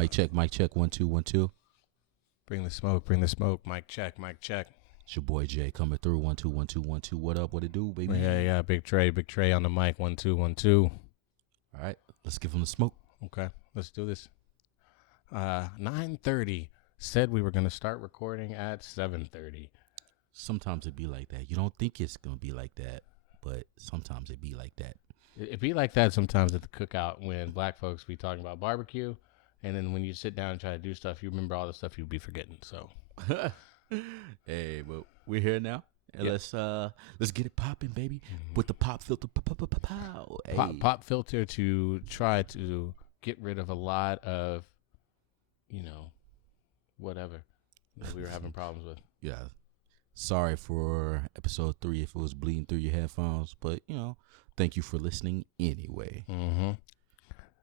Mic check, 1 2 1 2. Bring the smoke. Mic check. It's your boy Jay coming through. 1 2 1 2 1 2. What up? What it do, baby? Yeah. Big Trey on the mic. 1 2 1 2. All right, let's give him the smoke. Okay, let's do this. 9:30. Said we were gonna start recording at 7:30. Sometimes it be like that. You don't think it's gonna be like that, but sometimes it be like that. It be like that sometimes at the cookout when black folks be talking about barbecue, and then when you sit down and try to do stuff, you remember all the stuff you'd be forgetting. So, hey, but we're here now. And Yep. let's get it popping, baby, with the pop filter. Pow. Hey. Pop filter to try to get rid of a lot of, whatever that we were having problems with. Yeah. Sorry for episode 3 if it was bleeding through your headphones, but thank you for listening anyway. Mm-hmm.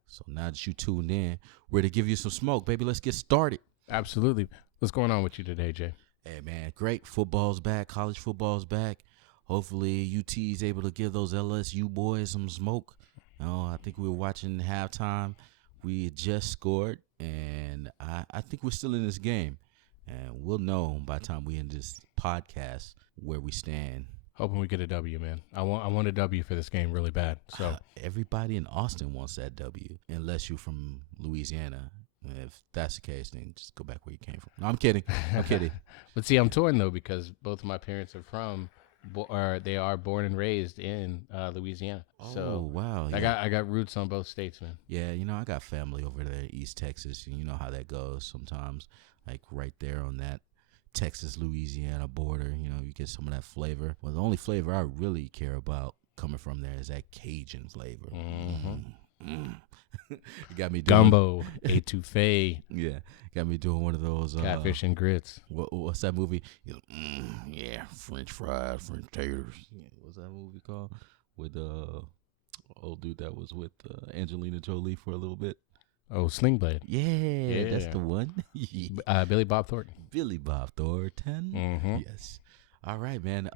So now that you tuned in, we're to give you some smoke, baby. Let's get started. Absolutely. What's going on with you today, Jay? Hey, man, great. Football's back. College football's back. Hopefully UT's able to give those LSU boys some smoke. I think we were watching halftime. We had just scored, and I think we're still in this game. And we'll know by the time we end this podcast where we stand. Hoping we get a W, man. I want a W for this game really bad. So everybody in Austin wants that W, unless you're from Louisiana. If that's the case, then just go back where you came from. No, I'm kidding. But see, I'm torn though because both of my parents are they are born and raised in Louisiana. Oh, so wow! I got roots on both states, man. Yeah, I got family over there in East Texas, and you know how that goes sometimes. Like right there on that Texas-Louisiana border, you get some of that flavor. Well, the only flavor I really care about coming from there is that Cajun flavor. Mm-hmm. You got me doing gumbo, etouffee. Yeah, got me doing one of those catfish and grits. What's that movie? Yeah, French fries, French taters. Yeah, what's that movie called? With old dude that was with Angelina Jolie for a little bit. Oh, Sling Blade. Yeah, that's the one. Billy Bob Thornton. Billy Bob Thornton. Mm-hmm. Yes. All right, man.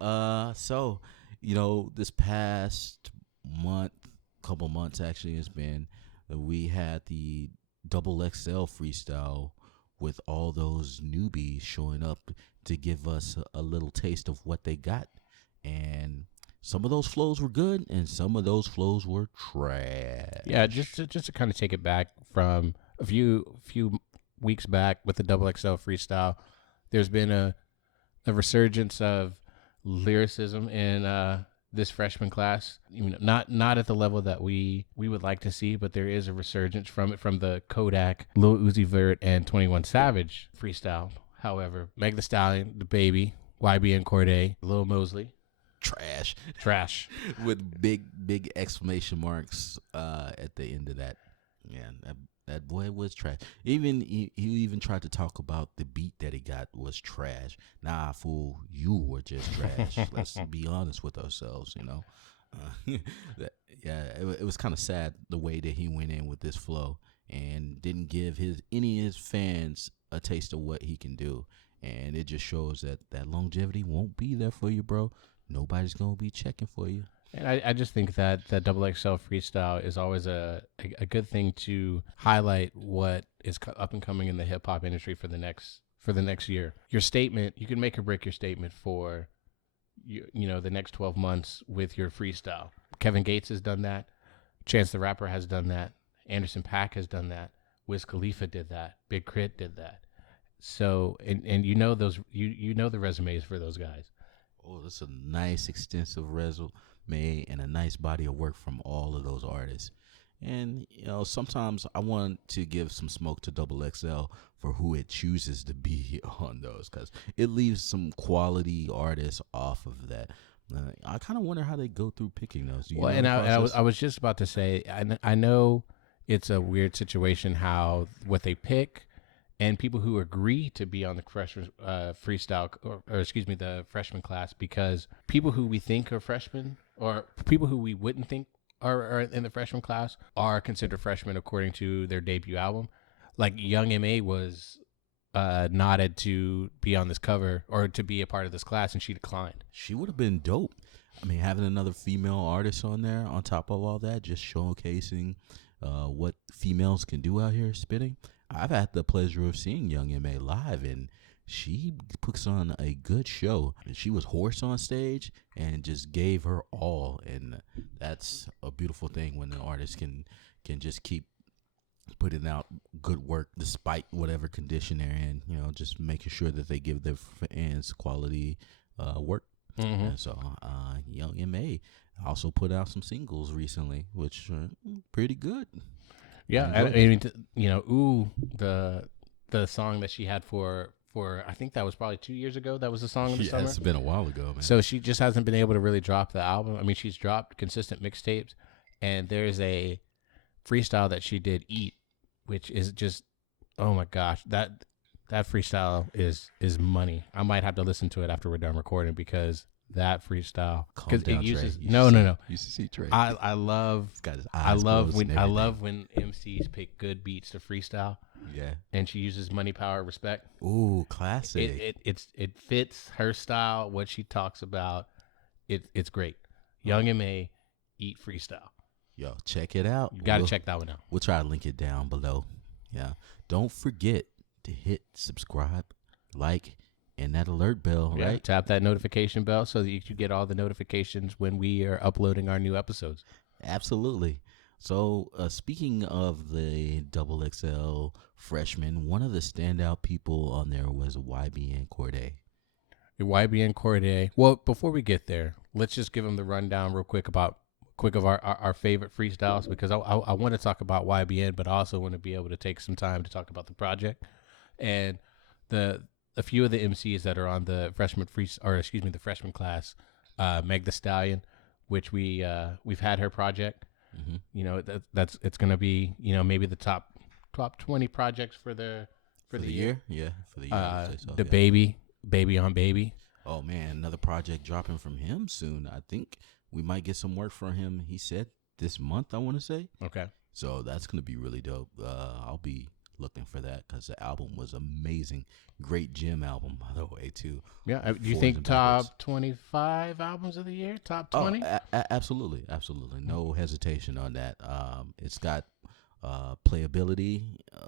So, this past couple months actually has been, we had the XXL freestyle with all those newbies showing up to give us a little taste of what they got. And some of those flows were good, and some of those flows were trash. Yeah, just to kind of take it back from a few weeks back with the XXL freestyle, there's been a resurgence of lyricism in this freshman class. Not at the level that we would like to see, but there is a resurgence from the Kodak, Lil Uzi Vert, and 21 Savage freestyle. However, Meg Thee Stallion, the Baby, YBN Cordae, Lil Mosley. Trash with big exclamation marks at the end of that. Man, that boy was trash. He even tried to talk about the beat that he got was trash. Nah, fool, you were just trash. Let's be honest with ourselves, it was kind of sad the way that he went in with this flow and didn't give any of his fans a taste of what he can do. And it just shows that longevity won't be there for you, bro. Nobody's going to be checking for you. And I just think that XXL freestyle is always a good thing to highlight what is up and coming in the hip hop industry for the next year. Your statement, you can make or break your statement for the next 12 months with your freestyle. Kevin Gates has done that. Chance the Rapper has done that. Anderson .Paak has done that. Wiz Khalifa did that. Big Crit did that. So and those the resumes for those guys. Oh, that's a nice extensive resume and a nice body of work from all of those artists. And, sometimes I want to give some smoke to XXL for who it chooses to be on those, because it leaves some quality artists off of that. I kind of wonder how they go through picking those. I was just about to say, I know it's a weird situation how what they pick. And people who agree to be on the freshman freestyle, the freshman class, because people who we think are freshmen or people who we wouldn't think are in the freshman class are considered freshmen according to their debut album. Like Young M.A. was nodded to be on this cover or to be a part of this class, and she declined. She would have been dope. I mean, having another female artist on there on top of all that, just showcasing what females can do out here spitting. I've had the pleasure of seeing Young M.A. live, and she puts on a good show. She was hoarse on stage and just gave her all, and that's a beautiful thing when an artist can just keep putting out good work despite whatever condition they're in. You know, just making sure that they give their fans quality work. Mm-hmm. And so, Young M.A. also put out some singles recently, which are pretty good. Yeah, I mean, you know, Ooh, the song that she had for I think that was probably 2 years ago. That was the song of the summer. It's been a while ago, man. So she just hasn't been able to really drop the album. I mean, she's dropped consistent mixtapes, and there's a freestyle that she did, Eat, which is just, oh my gosh, that freestyle is money. I might have to listen to it after we're done recording because that freestyle, because it uses no. You see Trey. I love got his I eyes love closed when and everything. MCs pick good beats to freestyle, Yeah. and she uses money, power, respect. Ooh, classic. It fits her style, what she talks about. It's great. Young M.A. Eat freestyle. Yo, check it out. You got to check that one out. We'll try to link it down below. Yeah. Don't forget to hit subscribe, like, and that alert bell, Yeah, right? tap that notification bell so that you get all the notifications when we are uploading our new episodes. Absolutely. So, speaking of the Double XL freshman, one of the standout people on there was YBN Cordae. YBN Cordae. Well, before we get there, let's just give them the rundown real quick of our favorite freestyles, because I want to talk about YBN, but I also want to be able to take some time to talk about the project and a few of the MCs that are on the the freshman class. Meg the Stallion, which we've had her project. Mm-hmm. You know, it's going to be, you know, maybe the top 20 projects for the year. Yeah, for the year. I would say so, The yeah. Baby on Baby. Oh man, another project dropping from him soon. I think we might get some work from him. He said this month, I want to say. Okay. So that's gonna be really dope. I'll be looking for that because the album was amazing. Great gym album, by the way, too. Yeah. Do you think top 25 albums of the year? Top 20? Oh, absolutely, absolutely. No hesitation on that. It's got playability,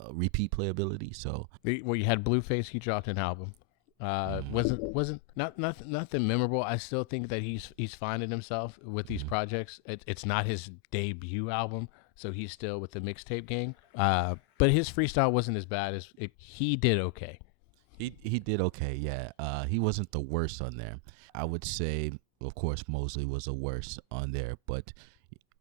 repeat playability. So Well, you had Blueface. He dropped an album. Wasn't nothing memorable. I still think that he's finding himself with these projects. It's not his debut album, so he's still with the mixtape gang. But his freestyle wasn't as bad as he did okay. He did okay, yeah. He wasn't the worst on there. I would say, of course, Mosley was the worst on there, but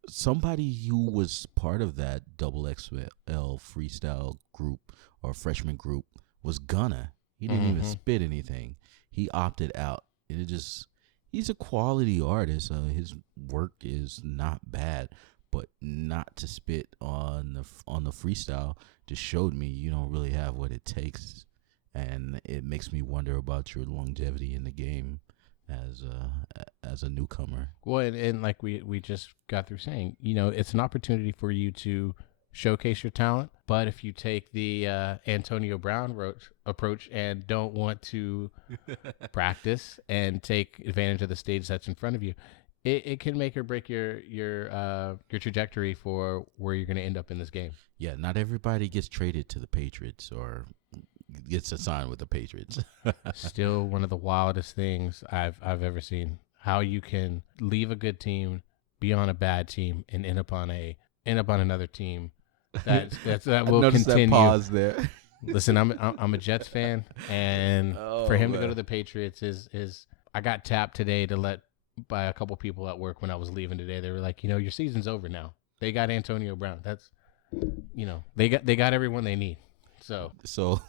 somebody who was part of that Double XL freestyle group or freshman group was Gunna. He didn't even spit anything. He opted out. He's a quality artist. His work is not bad, but not to spit on the freestyle just showed me you don't really have what it takes, and it makes me wonder about your longevity in the game as a newcomer. Well, and like we just got through saying, you know, it's an opportunity for you to showcase your talent. But if you take the Antonio Brown approach and don't want to practice and take advantage of the stage that's in front of you, it can make or break your trajectory for where you're going to end up in this game. Yeah, not everybody gets traded to the Patriots or gets assigned with the Patriots. Still one of the wildest things I've ever seen. How you can leave a good team, be on a bad team, and end up on another team. That will continue. That pause there. Listen, I'm a Jets fan, and for him to go to the Patriots is I got tapped today by a couple people at work when I was leaving today. They were like, you know, your season's over now. They got Antonio Brown. That's, you know, they got everyone they need. So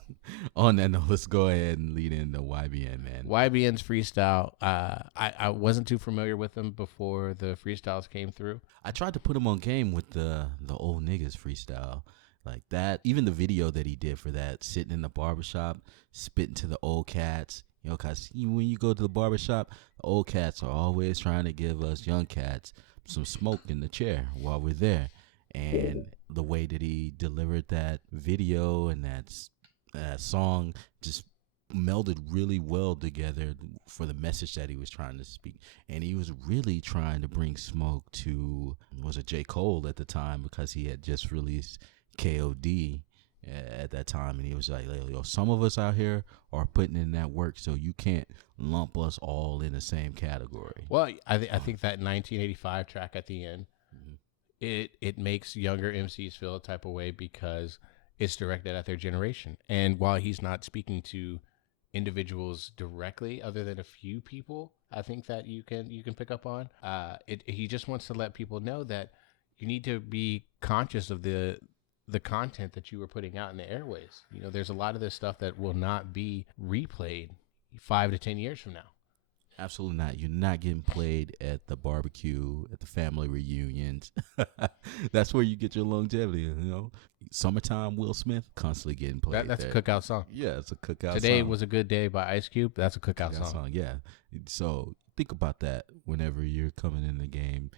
on that note, let's go ahead and lead into YBN, man. YBN's freestyle. I wasn't too familiar with him before the freestyles came through. I tried to put him on game with the old niggas freestyle. Like that, even the video that he did for that, sitting in the barbershop, spitting to the old cats. You know, because when you go to the barbershop, the old cats are always trying to give us young cats some smoke in the chair while we're there. And the way that he delivered that video and that song just melded really well together for the message that he was trying to speak. And he was really trying to bring smoke to, was it J. Cole at the time, because he had just released KOD. at that time, and he was like, "Yo, some of us out here are putting in that work, so you can't lump us all in the same category." Well, I think that 1985 track at the end, Mhm. it makes younger MCs feel a type of way because it's directed at their generation. And while he's not speaking to individuals directly, other than a few people, I think that you can pick up on. He just wants to let people know that you need to be conscious of the content that you were putting out in the airways. You know, there's a lot of this stuff that will not be replayed 5 to 10 years from now. Absolutely not. You're not getting played at the barbecue, at the family reunions. That's where you get your longevity. You know, summertime. Will Smith constantly getting played. That's a there. cookout song. Yeah, it's a cookout. Today song. was a good day by Ice Cube. That's a cookout song. Yeah. So think about that whenever you're coming in the game,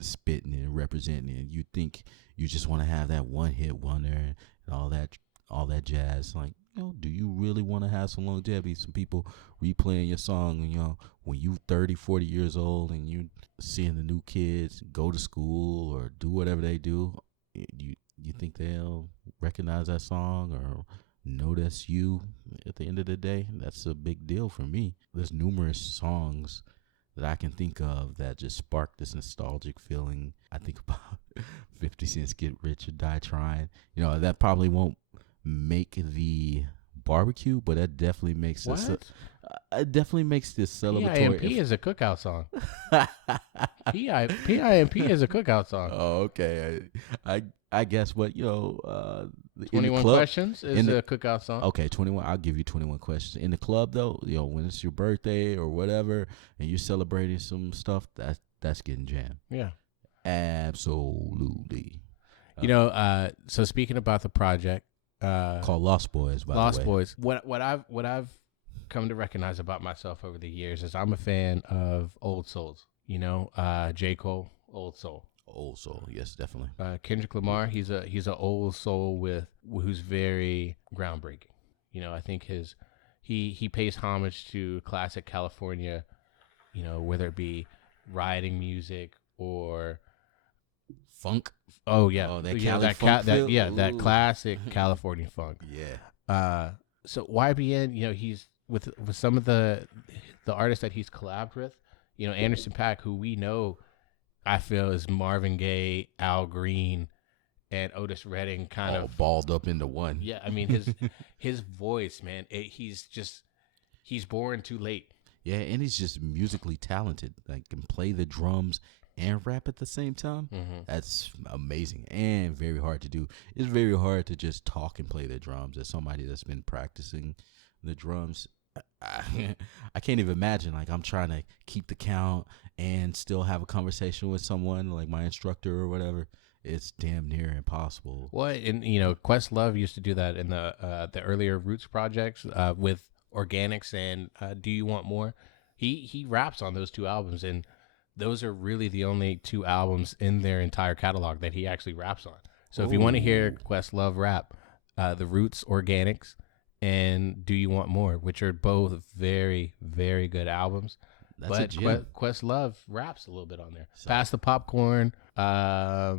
spitting and representing it. You think you just want to have that one hit wonder and all that jazz. Like, do you really want to have some longevity? Some people replaying your song, when you 30, 40 years old and you seeing the new kids go to school or do whatever they do, you think they'll recognize that song or know that's you at the end of the day? That's a big deal for me. There's numerous songs that I can think of that just spark this nostalgic feeling. I think about 50 Cent's Get Rich or Die Trying. That probably won't make the barbecue, but that definitely makes What? It definitely makes this celebratory. PIMP is a cookout song. PIMP is a cookout song. Oh, okay. I guess what 21 Questions is a cookout song. Okay, 21. I'll give you 21 Questions. In the club though, when it's your birthday or whatever, and you're celebrating some stuff, that's getting jammed. Yeah, absolutely. So speaking about the project, called Lost Boys. By the way. Lost Boys. What I've come to recognize about myself over the years is I'm a fan of old souls. J. Cole, old soul. Old soul, yes, definitely. Kendrick Lamar, he's an old soul who's very groundbreaking. I think he pays homage to classic California, whether it be rioting music or funk. Oh yeah, that classic California funk. Yeah. So YBN, he's with some of the artists that he's collabed with. Anderson .Paak, who we know, I feel is Marvin Gaye, Al Green, and Otis Redding kind all of balled up into one. Yeah, I mean his voice, man. He's born too late. Yeah, and he's just musically talented. Like, can play the drums and rap at the same time. Mm-hmm. That's amazing and very hard to do. It's very hard to just talk and play the drums. As somebody that's been practicing the drums, I can't even imagine. Like, I'm trying to keep the count and still have a conversation with someone, like my instructor or whatever. It's damn near impossible. Well, and Questlove used to do that in the earlier Roots projects with Organics and Do You Want More. He raps on those two albums, and those are really the only two albums in their entire catalog that he actually raps on. So if you want to hear Questlove rap, the Roots, Organics, and Do You Want More, which are both very, very good albums. That's but Questlove raps a little bit on there. Pass the Popcorn. I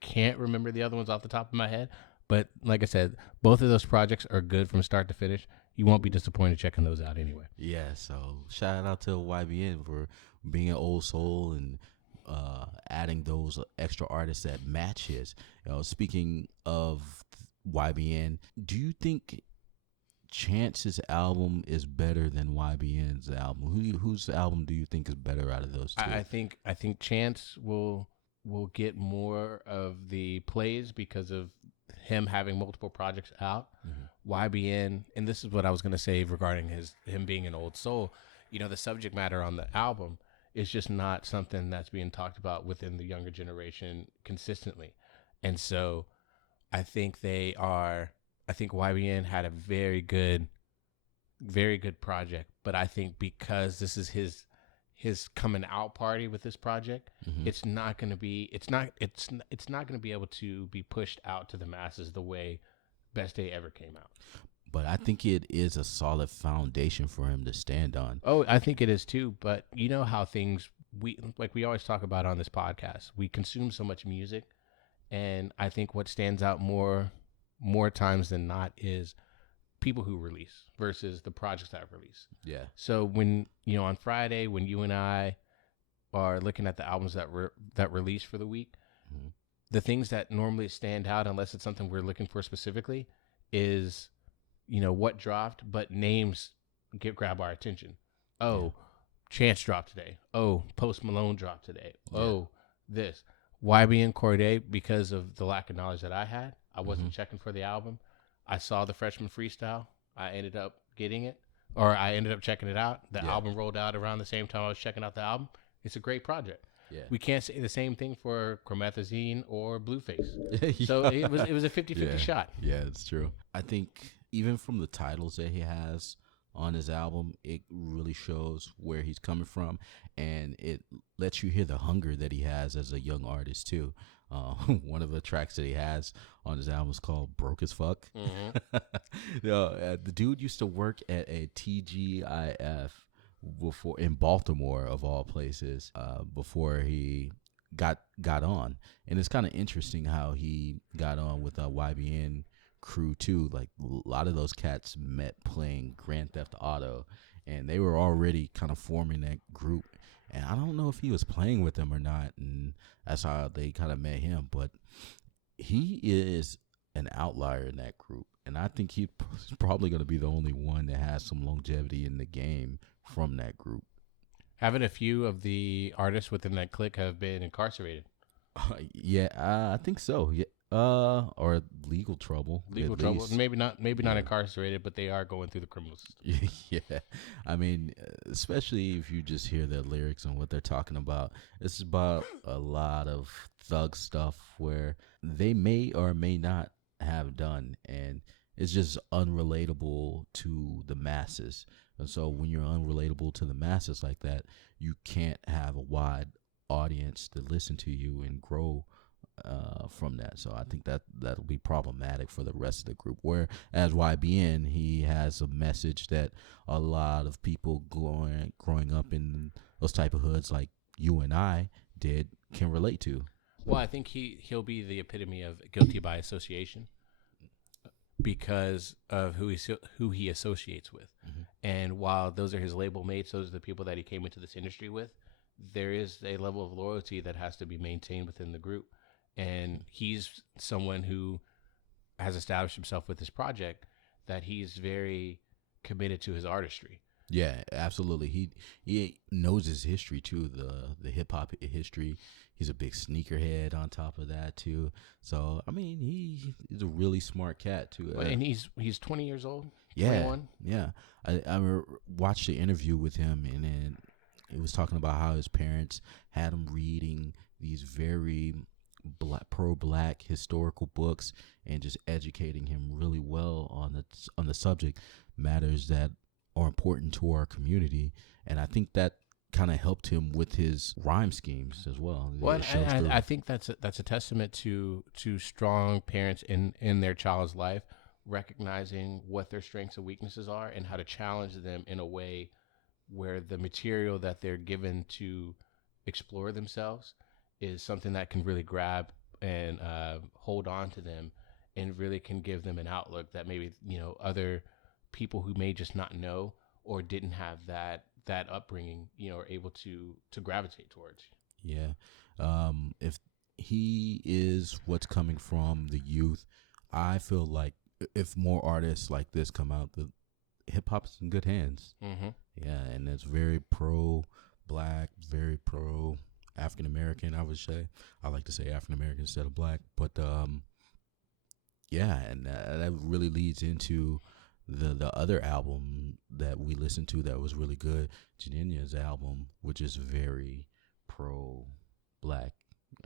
can't remember the other ones off the top of my head. But like I said, both of those projects are good from start to finish. You won't be disappointed checking those out anyway. Yeah, so shout out to YBN for being an old soul and adding those extra artists that match his. Speaking of YBN, do you think Chance's album is better than YBN's album? Whose album do you think is better out of those two? I think Chance will get more of the plays because of him having multiple projects out. Mm-hmm. YBN, and this is what I was going to say regarding him being an old soul. The subject matter on the album is just not something that's being talked about within the younger generation consistently, and so I think YBN had a very good project, but I think because this is his coming out party with this project, mm-hmm. it's not going to be able to be pushed out to the masses the way Best Day Ever came out. But I think it is a solid foundation for him to stand on. Oh, I think it is too. But you know how things we always talk about on this podcast, we consume so much music. And I think what stands out more more times than not is people who release versus the projects that release. Yeah. So when, on Friday, when you and I are looking at the albums that release for the week, Mm-hmm. the things that normally stand out, unless it's something we're looking for specifically, is, what dropped, but names grab our attention. Oh, Chance dropped today. Oh, Post Malone dropped today. Yeah. Oh, this. YBN Cordae, because of the lack of knowledge that I had, I wasn't Mm-hmm. checking for the album. I saw the freshman freestyle. I ended up getting it, or I ended up checking it out. The album rolled out around the same time I was checking out the album. It's a great project. Yeah. We can't say the same thing for Promethazine or Blueface. Yeah. So it was a 50-50 shot. Yeah, it's true. I think even from the titles that he has on his album, it really shows where he's coming from, and it lets you hear the hunger that he has as a young artist too. One of the tracks that he has on his album is called "Broke as Fuck." Mm-hmm. The dude used to work at a TGIF before in Baltimore, of all places, before he got on, and it's kind of interesting how he got on with YBN crew too. Like a lot of those cats met playing Grand Theft Auto, and they were already kind of forming that group. And I don't know if he was playing with them or not, and that's how they kind of met him. But he is an outlier in that group, and I think he's probably going to be the only one that has some longevity in the game from that group. Having a few of the artists within that clique have been incarcerated. I think so. Yeah, or legal trouble. Legal at trouble. least. Maybe not incarcerated, but they are going through the criminal system. Yeah, I mean, especially if you just hear their lyrics and what they're talking about. It's about a lot of thug stuff where they may or may not have done, and it's just unrelatable to the masses. And so when you're unrelatable to the masses like that, you can't have a wide audience to listen to you and grow from that. So I think that'll be problematic for the rest of the group. Whereas YBN, he has a message that a lot of people growing up in those type of hoods like you and I did can relate to. Well, I think he'll be the epitome of guilty by association because of who he associates with. Mm-hmm. And while those are his label mates, those are the people that he came into this industry with, there is a level of loyalty that has to be maintained within the group. And he's someone who has established himself with this project that he's very committed to his artistry. Yeah, absolutely. He knows his history too, the hip hop history. He's a big sneakerhead on top of that too. So I mean, he's a really smart cat too. And he's 20 years old. Yeah, 21. yeah. I watched the interview with him, and then it was talking about how his parents had him reading these very pro-black historical books and just educating him really well on the subject matters that are important to our community. And I think that kind of helped him with his rhyme schemes as well. Well, I think that's a testament to strong parents in their child's life, recognizing what their strengths and weaknesses are and how to challenge them in a way where the material that they're given to explore themselves is something that can really grab and hold on to them and really can give them an outlook that maybe, other people who may just not know or didn't have that upbringing, are able to gravitate towards. Yeah. If he is what's coming from the youth, I feel like if more artists like this come out, the hip hop is in good hands. Mm-hmm. Yeah, and it's very pro-black, very pro African American. I would say I like to say African American instead of black, but yeah, and that really leads into the other album that we listened to that was really good, Jidenna's album, which is very pro-black,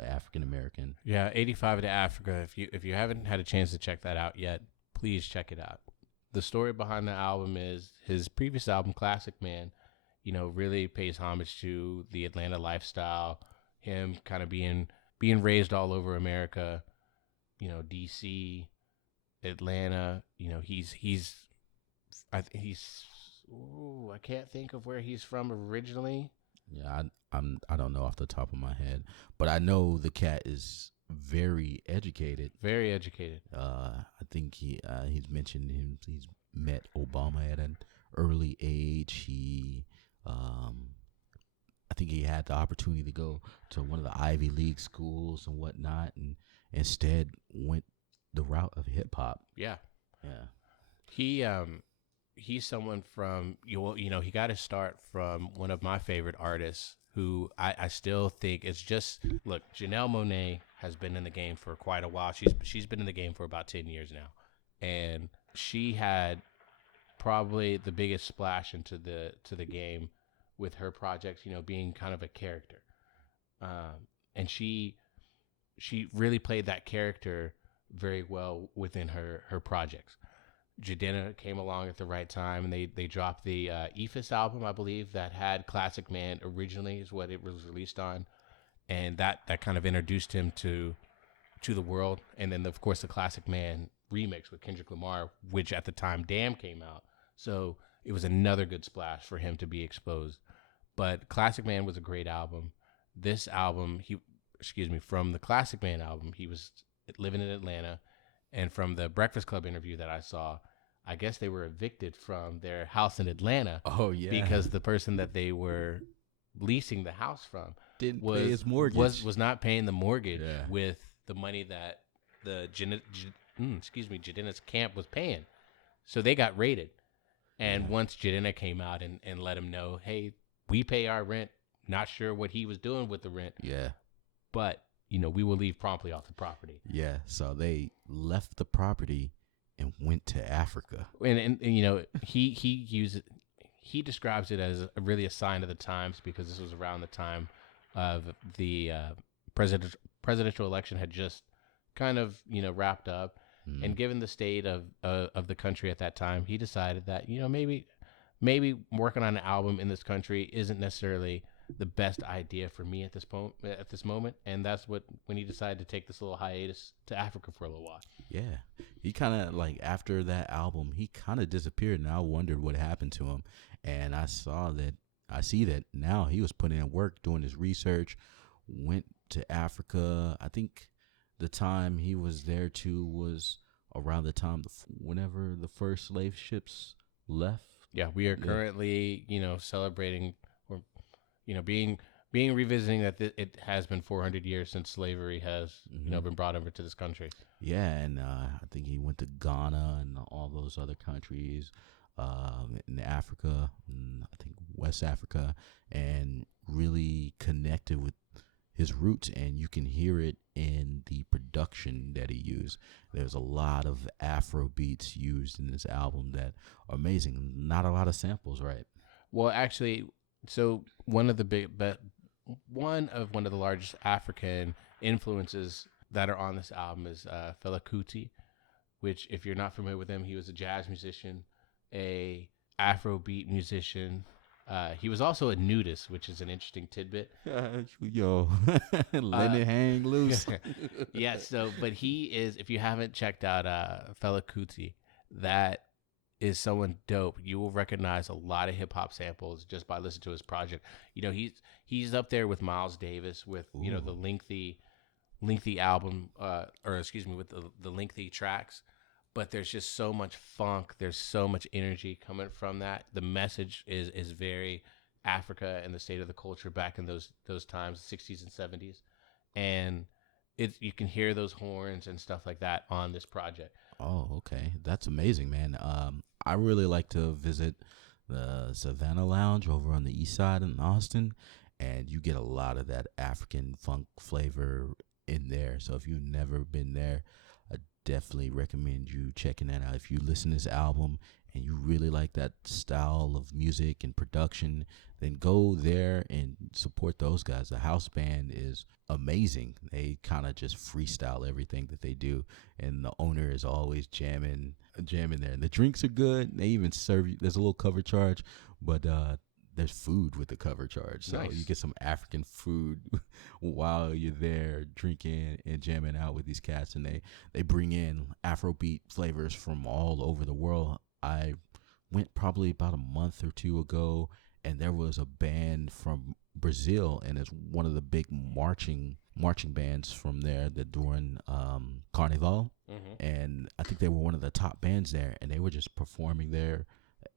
African American. Yeah, 85 to Africa. If you haven't had a chance to check that out yet, please check it out. The story behind the album is his previous album, Classic Man, really pays homage to the Atlanta lifestyle, him kind of being raised all over America, DC, Atlanta, I can't think of where he's from originally. Yeah, I don't know off the top of my head, but I know the cat is very educated. Very educated. I think he's mentioned he's met Obama at an early age. I think he had the opportunity to go to one of the Ivy League schools and whatnot, and instead went the route of hip hop. Yeah. Yeah. He's someone from he got his start from one of my favorite artists who I still think is just look. Janelle Monáe has been in the game for quite a while. She's been in the game for about 10 years now, and she had probably the biggest splash into the game with her projects. Being kind of a character, and she really played that character very well within her projects. Jidenna came along at the right time, and they dropped the Ephus album, I believe, that had Classic Man originally is what it was released on, and that kind of introduced him to the world. And then of course the Classic Man remix with Kendrick Lamar, which at the time Damn came out, so it was another good splash for him to be exposed. But Classic Man was a great album. This album, from the Classic Man album, he was living in Atlanta. And from the Breakfast Club interview that I saw, I guess they were evicted from their house in Atlanta. Oh yeah. Because the person that they were leasing the house from didn't pay his mortgage. Was not paying the mortgage Yeah. with the money that the Jidenna's camp was paying. So they got raided. And once Jidenna came out and let him know, hey, we pay our rent. Not sure what he was doing with the rent. Yeah. But we will leave promptly off the property. Yeah, so they left the property and went to Africa. And he describes it as really a sign of the times, because this was around the time of the presidential election had just kind of wrapped up, and given the state of the country at that time, he decided that maybe working on an album in this country isn't necessarily the best idea for me at this moment, and that's when he decided to take this little hiatus to Africa for a little while. Yeah, he kind of after that album, he kind of disappeared, and I wondered what happened to him. And I see that now he was putting in work, doing his research, went to Africa. I think the time he was there too was around the time whenever the first slave ships left. Yeah, we are currently celebrating, or being revisiting that it has been 400 years since slavery has been brought over to this country. Yeah, and I think he went to Ghana and all those other countries in Africa, I think West Africa, and really connected with his roots, and you can hear it in the production that he used. There's a lot of Afro beats used in this album that are amazing. Not a lot of samples, right? Well, actually, so one of the largest African influences that are on this album is Fela Kuti, which, if you're not familiar with him, he was a jazz musician, a Afrobeat musician. He was also a nudist, which is an interesting tidbit. Yo, let it hang loose. Yeah, but he is, if you haven't checked out Fela Kuti, that is someone dope. You will recognize a lot of hip hop samples just by listening to his project. He's up there with Miles Davis with the lengthy album, with the lengthy tracks. But there's just so much funk. There's so much energy coming from that. The message is very Africa and the state of the culture back in those times, 60s and 70s, and you can hear those horns and stuff like that on this project. Oh, okay, that's amazing, man. I really like to visit the Savannah Lounge over on the east side in Austin, and you get a lot of that African funk flavor in there. So if you've never been there, I definitely recommend you checking that out. If you listen to this album and you really like that style of music and production, then go there and support those guys. The house band is amazing. They kind of just freestyle everything that they do, and the owner is always jamming there. And the drinks are good. They even serve you. There's a little cover charge, but there's food with the cover charge, so nice. You get some African food while you're there drinking and jamming out with these cats. And they bring in Afrobeat flavors from all over the world. I went probably about a month or two ago, and there was a band from Brazil, and it's one of the big marching bands from there that during Carnival, and I think they were one of the top bands there, and they were just performing there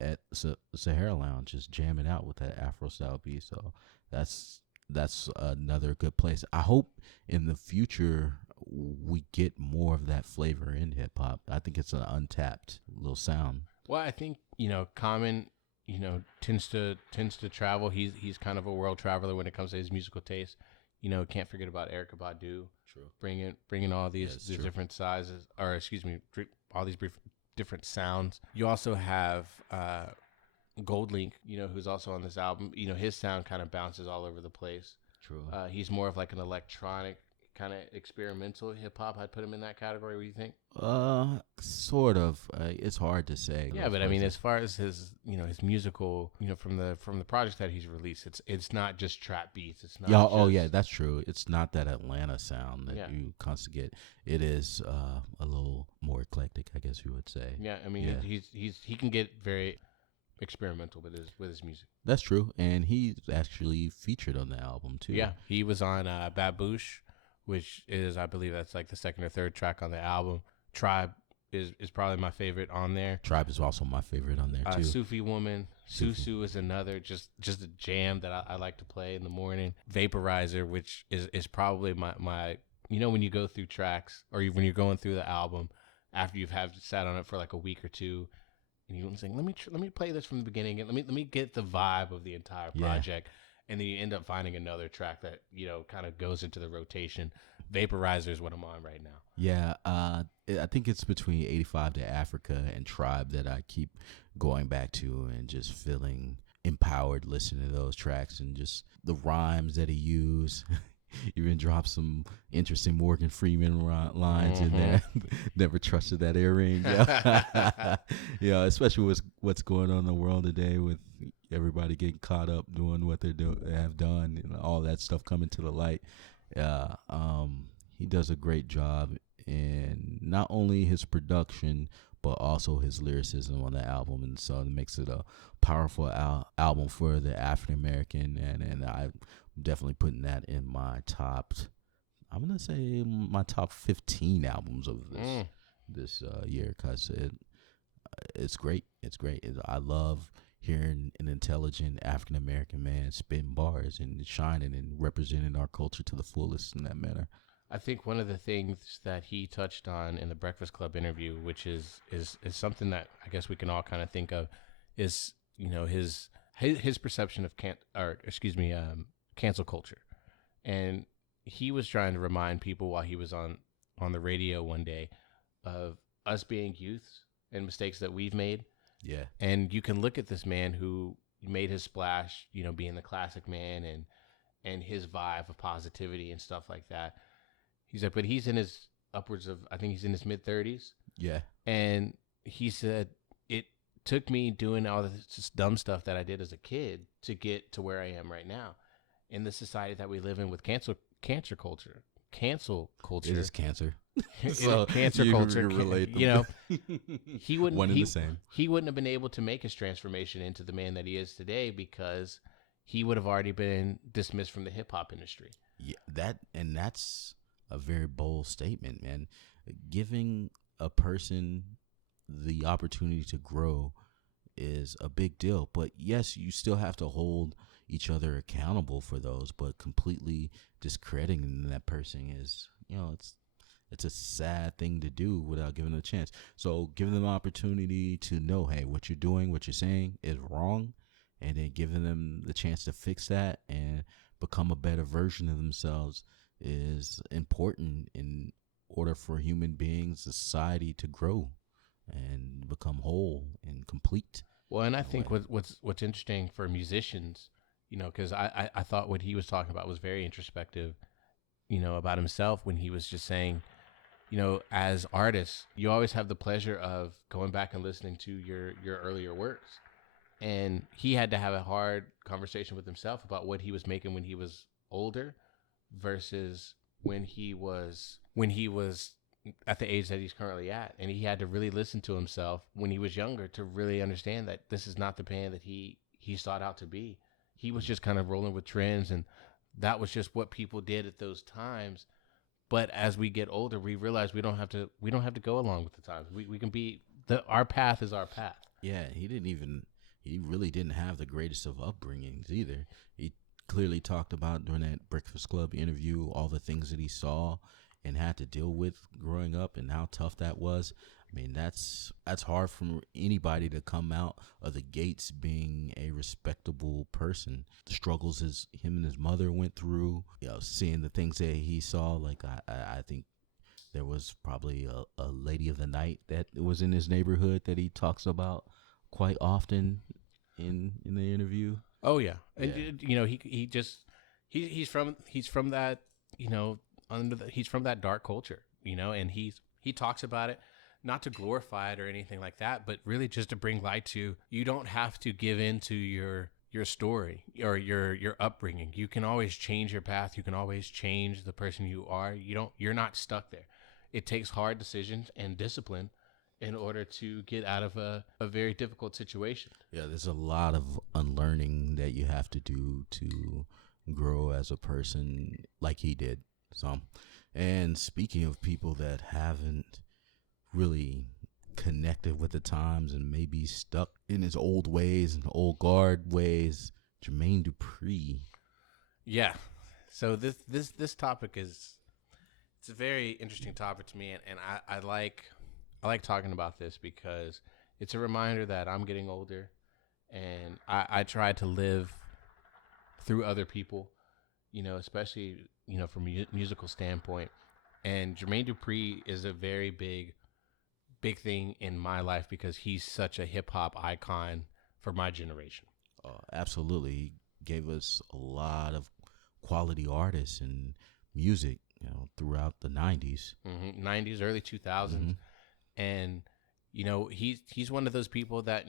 at Sahara Lounge, just jamming out with that Afro style beat. So that's another good place. I hope in the future we get more of that flavor in hip hop. I think it's an untapped little sound. Well, I think Common, tends to travel. He's kind of a world traveler when it comes to his musical taste. Can't forget about Erykah Badu. True. Bringing all these different sizes, or excuse me, all these different sounds. You also have Gold Link, who's also on this album. His sound kind of bounces all over the place. True. He's more of like an electronic kind of experimental hip hop. I'd put him in that category. What do you think? Sort of. It's hard to say. Yeah, but I mean, as far as his, his musical, from the projects that he's released, it's not just trap beats. It's not. Yeah. Just, Oh, yeah. That's true. It's not that Atlanta sound that you constantly get. It is a little more eclectic, I guess you would say. Yeah. I mean, he can get very experimental with his music. That's true, and he's actually featured on the album too. Yeah, he was on Baboosh, which is, I believe that's like the second or third track on the album. Tribe is probably my favorite on there. Tribe is also my favorite on there too. Sufi Woman, Susu is another, just a jam that I like to play in the morning. Vaporizer, which is probably my when you go through tracks, or when you're going through the album after you've sat on it for like a week or two, and you're saying, let me play this from the beginning, and let me get the vibe of the entire project. And then you end up finding another track that, kind of goes into the rotation. Vaporizer is what I'm on right now. Yeah, I think it's between 85 to Africa and Tribe that I keep going back to and just feeling empowered listening to those tracks and just the rhymes that he used. Even dropped some interesting Morgan Freeman lines in there. Never trusted that earring. Yeah, especially with what's going on in the world today with everybody getting caught up doing what they have done and all that stuff coming to the light. He does a great job in not only his production but also his lyricism on the album, and so it makes it a powerful album for the African American, and I'm definitely putting that in my top. I'm gonna say my top 15 albums of this year, because it's great. It's great. I love hearing an intelligent African American man spitting bars and shining and representing our culture to the fullest in that manner. I think one of the things that he touched on in the Breakfast Club interview, which is something that I guess we can all kind of think of, is his perception of cancel culture, and he was trying to remind people while he was on the radio one day of us being youths and mistakes that we've made. Yeah, and you can look at this man who made his splash, being the classic man and his vibe of positivity and stuff like that. He's like, but he's in his I think he's in his mid-30s. Yeah. And he said, it took me doing all this dumb stuff that I did as a kid to get to where I am right now. In the society that we live in with cancel culture. It is cancer. So cancer culture. Relate he wouldn't one and the same. He wouldn't have been able to make his transformation into the man that he is today because he would have already been dismissed from the hip hop industry. Yeah, that's a very bold statement, man. Giving a person the opportunity to grow is a big deal. But yes, you still have to hold each other accountable for those, but completely discrediting that person is, it's a sad thing to do without giving them a chance. So giving them an opportunity to know, hey, what you're doing, what you're saying is wrong, and then giving them the chance to fix that and become a better version of themselves is important in order for human beings, society to grow and become whole and complete. Well, and I think what's interesting for musicians, because I thought what he was talking about was very introspective, about himself when he was just saying, as artists, you always have the pleasure of going back and listening to your earlier works. And he had to have a hard conversation with himself about what he was making when he was older versus when he was at the age that he's currently at. And he had to really listen to himself when he was younger to really understand that this is not the man that he he sought out to be. He was just kind of rolling with trends, and that was just what people did at those times. But as we get older, we realize we don't have to go along with the times. We can be our path is our path. Yeah, he really didn't have the greatest of upbringings either. He clearly talked about during that Breakfast Club interview all the things that he saw and had to deal with growing up and how tough that was. I mean, that's hard for anybody to come out of the gates being a respectable person. The struggles him and his mother went through, seeing the things that he saw. Like I think there was probably a lady of the night that was in his neighborhood that he talks about quite often in the interview. Oh yeah, and he's from that he's from that dark culture, and he talks about it. Not to glorify it or anything like that, but really just to bring light to, you don't have to give in to your story or your upbringing. You can always change your path. You can always change the person you are. You're not stuck there. It takes hard decisions and discipline in order to get out of a very difficult situation. Yeah, there's a lot of unlearning that you have to do to grow as a person like he did. So, and speaking of people that haven't really connected with the times and maybe stuck in his old ways and old guard ways, Jermaine Dupri. Yeah. So this topic it's a very interesting topic to me, and I like talking about this because it's a reminder that I'm getting older, and I try to live through other people, especially from a musical standpoint. And Jermaine Dupri is a very big thing in my life because he's such a hip hop icon for my generation. Absolutely. He gave us a lot of quality artists and music, throughout the 90s. 90s, early 2000s. Mm-hmm. And, he's one of those people that,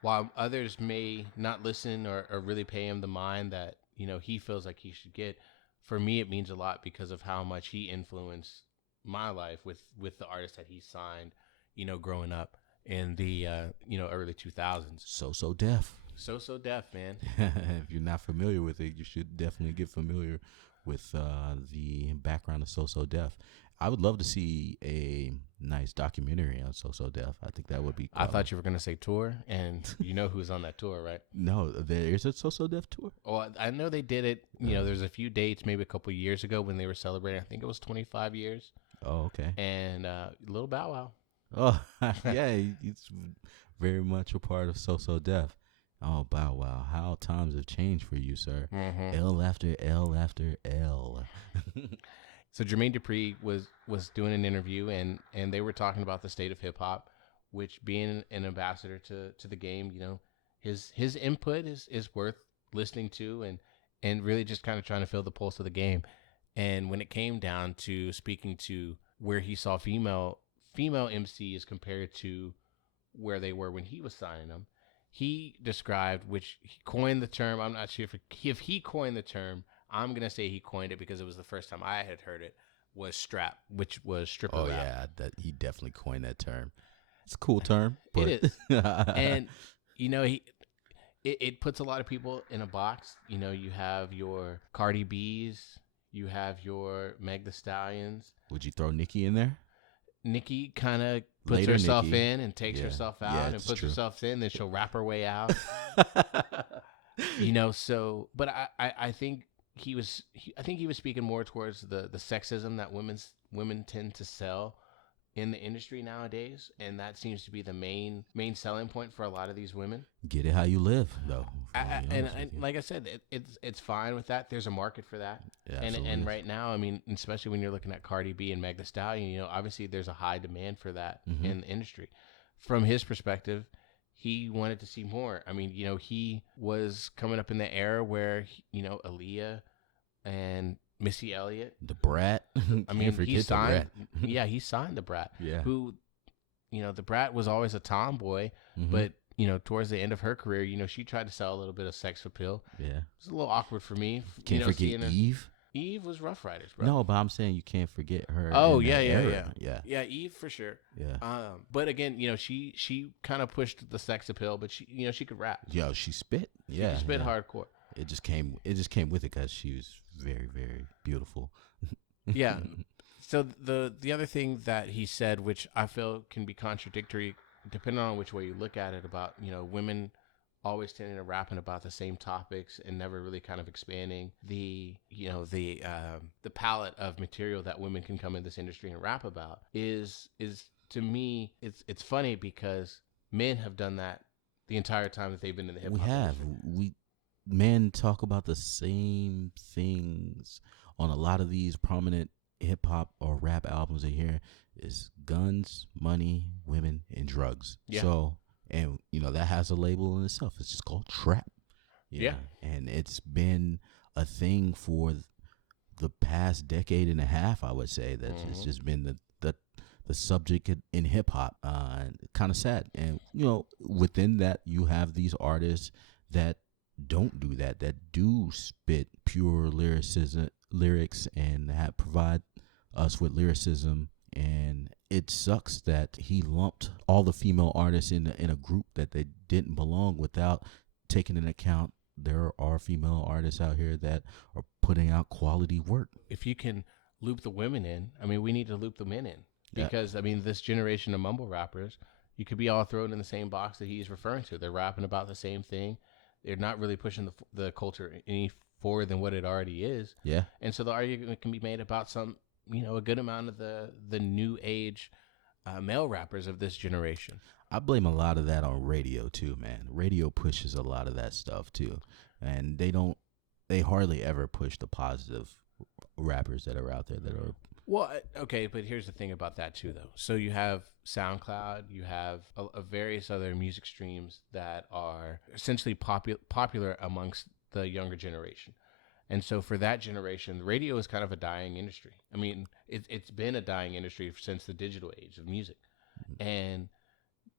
while others may not listen or really pay him the mind that, he feels like he should get, for me, it means a lot because of how much he influenced my life with the artists that he signed, growing up in the early 2000s. So Def. So Def, man. If you're not familiar with it, you should definitely get familiar with the background of So Def. I would love to see a nice documentary on So Def. I think that would be cool. I thought you were going to say tour, and who's on that tour, right? No, there is a So Def tour. Oh, I know they did it. There's a few dates maybe a couple of years ago when they were celebrating. I think it was 25 years. Oh, okay. And Lil Bow Wow. Oh, yeah, he's very much a part of So Def. Oh, Bow Wow. How times have changed for you, sir. Mm-hmm. L after L after L. So Jermaine Dupri was doing an interview, and they were talking about the state of hip-hop, which being an ambassador to the game, his input is worth listening to and really just kind of trying to feel the pulse of the game. And when it came down to speaking to where he saw female MCs compared to where they were when he was signing them, he described, which he coined the term. I'm not sure if he coined the term. I'm going to say he coined it because it was the first time I had heard it, was strap, which was stripper rap. Yeah, that he definitely coined that term. It's a cool term. But it is. And, it puts a lot of people in a box. You have your Cardi B's, you have your Meg Thee Stallions. Would you throw Nicki in there? Nicki kind of puts herself in and takes herself out and puts herself in, then she'll wrap her way out. So, but I think he was speaking more towards the sexism that women tend to sell in the industry nowadays, and that seems to be the main selling point for a lot of these women. Get it how you live, though. And like I said, it's fine with that. There's a market for that. Yeah, and right now, I mean, especially when you're looking at Cardi B and Meg Thee Stallion, obviously there's a high demand for that in the industry. From his perspective, he wanted to see more. I mean, he was coming up in the era where Aaliyah and Missy Elliott, the Brat. I mean, he signed. He signed the Brat. Yeah. Who, the Brat was always a tomboy, but towards the end of her career, she tried to sell a little bit of sex appeal. Yeah. It's a little awkward for me. Can't forget Eve. Eve was Rough Riders, bro. No, but I'm saying you can't forget her. Oh in yeah, that yeah, era. yeah. Eve for sure. Yeah. But again, she kind of pushed the sex appeal, but she could rap. Yo, she spit. She Yeah, could spit yeah. hardcore. It just came. It just came with it because she was very, very beautiful. Yeah. So the other thing that he said, which I feel can be contradictory, depending on which way you look at it, about women always tending to rapping about the same topics and never really kind of expanding the palette of material that women can come in this industry and rap about is to me it's funny because men have done that the entire time that they've been in the hip hop industry. Men talk about the same things on a lot of these prominent hip hop or rap albums. They hear is guns, money, women, and drugs. Yeah. So, and that has a label in itself. It's just called trap. Yeah. And it's been a thing for the past decade and a half, I would say. That it's just been the subject in hip hop. Kind of sad. And within that, you have these artists that don't do that do spit pure lyrics and provide us with lyricism. And it sucks that he lumped all the female artists in a group that they didn't belong, without taking into account there are female artists out here that are putting out quality work. If you can loop the women in, I mean, we need to loop the men in, because I mean, this generation of mumble rappers, you could be all thrown in the same box that he's referring to. They're rapping about the same thing. They're not really pushing the culture any forward than what it already is. Yeah. And so the argument can be made about a good amount of the new age male rappers of this generation. I blame a lot of that on radio too, man. Radio pushes a lot of that stuff too. And they hardly ever push the positive rappers that are out there that are. Well, okay, but here's the thing about that too, though. So you have SoundCloud, you have a various other music streams that are essentially popular amongst the younger generation. And so for that generation, radio is kind of a dying industry. I mean, it's been a dying industry since the digital age of music. And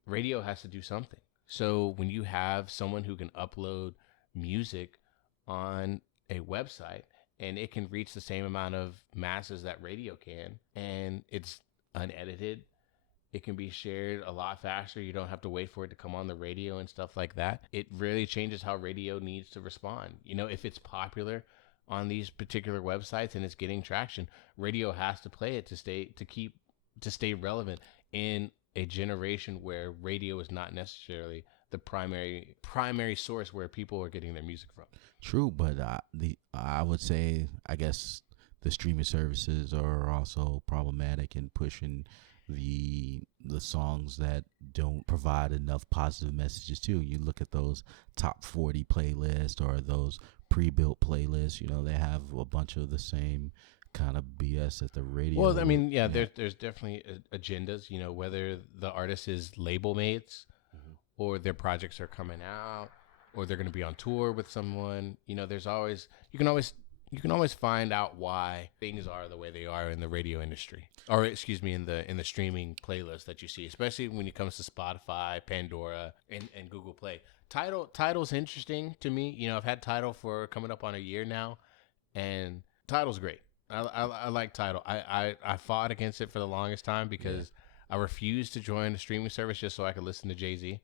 radio has to do something. So when you have someone who can upload music on a website and it can reach the same amount of masses that radio can, and it's unedited, it can be shared a lot faster. You don't have to wait for it to come on the radio and stuff like that. It really changes how radio needs to respond. If it's popular on these particular websites and it's getting traction, radio has to play it to stay relevant in a generation where radio is not necessarily the primary source where people are getting their music from. True, but I would say, I guess the streaming services are also problematic in pushing the songs that don't provide enough positive messages too. You look at those top 40 playlists or those pre-built playlists, they have a bunch of the same kind of BS at the radio. Well, I mean, there's definitely agendas, whether the artist is label mates or their projects are coming out or they're going to be on tour with someone. There's always, you can always find out why things are the way they are in the radio industry, or excuse me, in the streaming playlist that you see, especially when it comes to Spotify, Pandora, and Google Play. Tidal's interesting to me. I've had Tidal for coming up on a year now, and Tidal's great. I like Tidal. I fought against it for the longest time because I refused to join the streaming service just so I could listen to Jay-Z.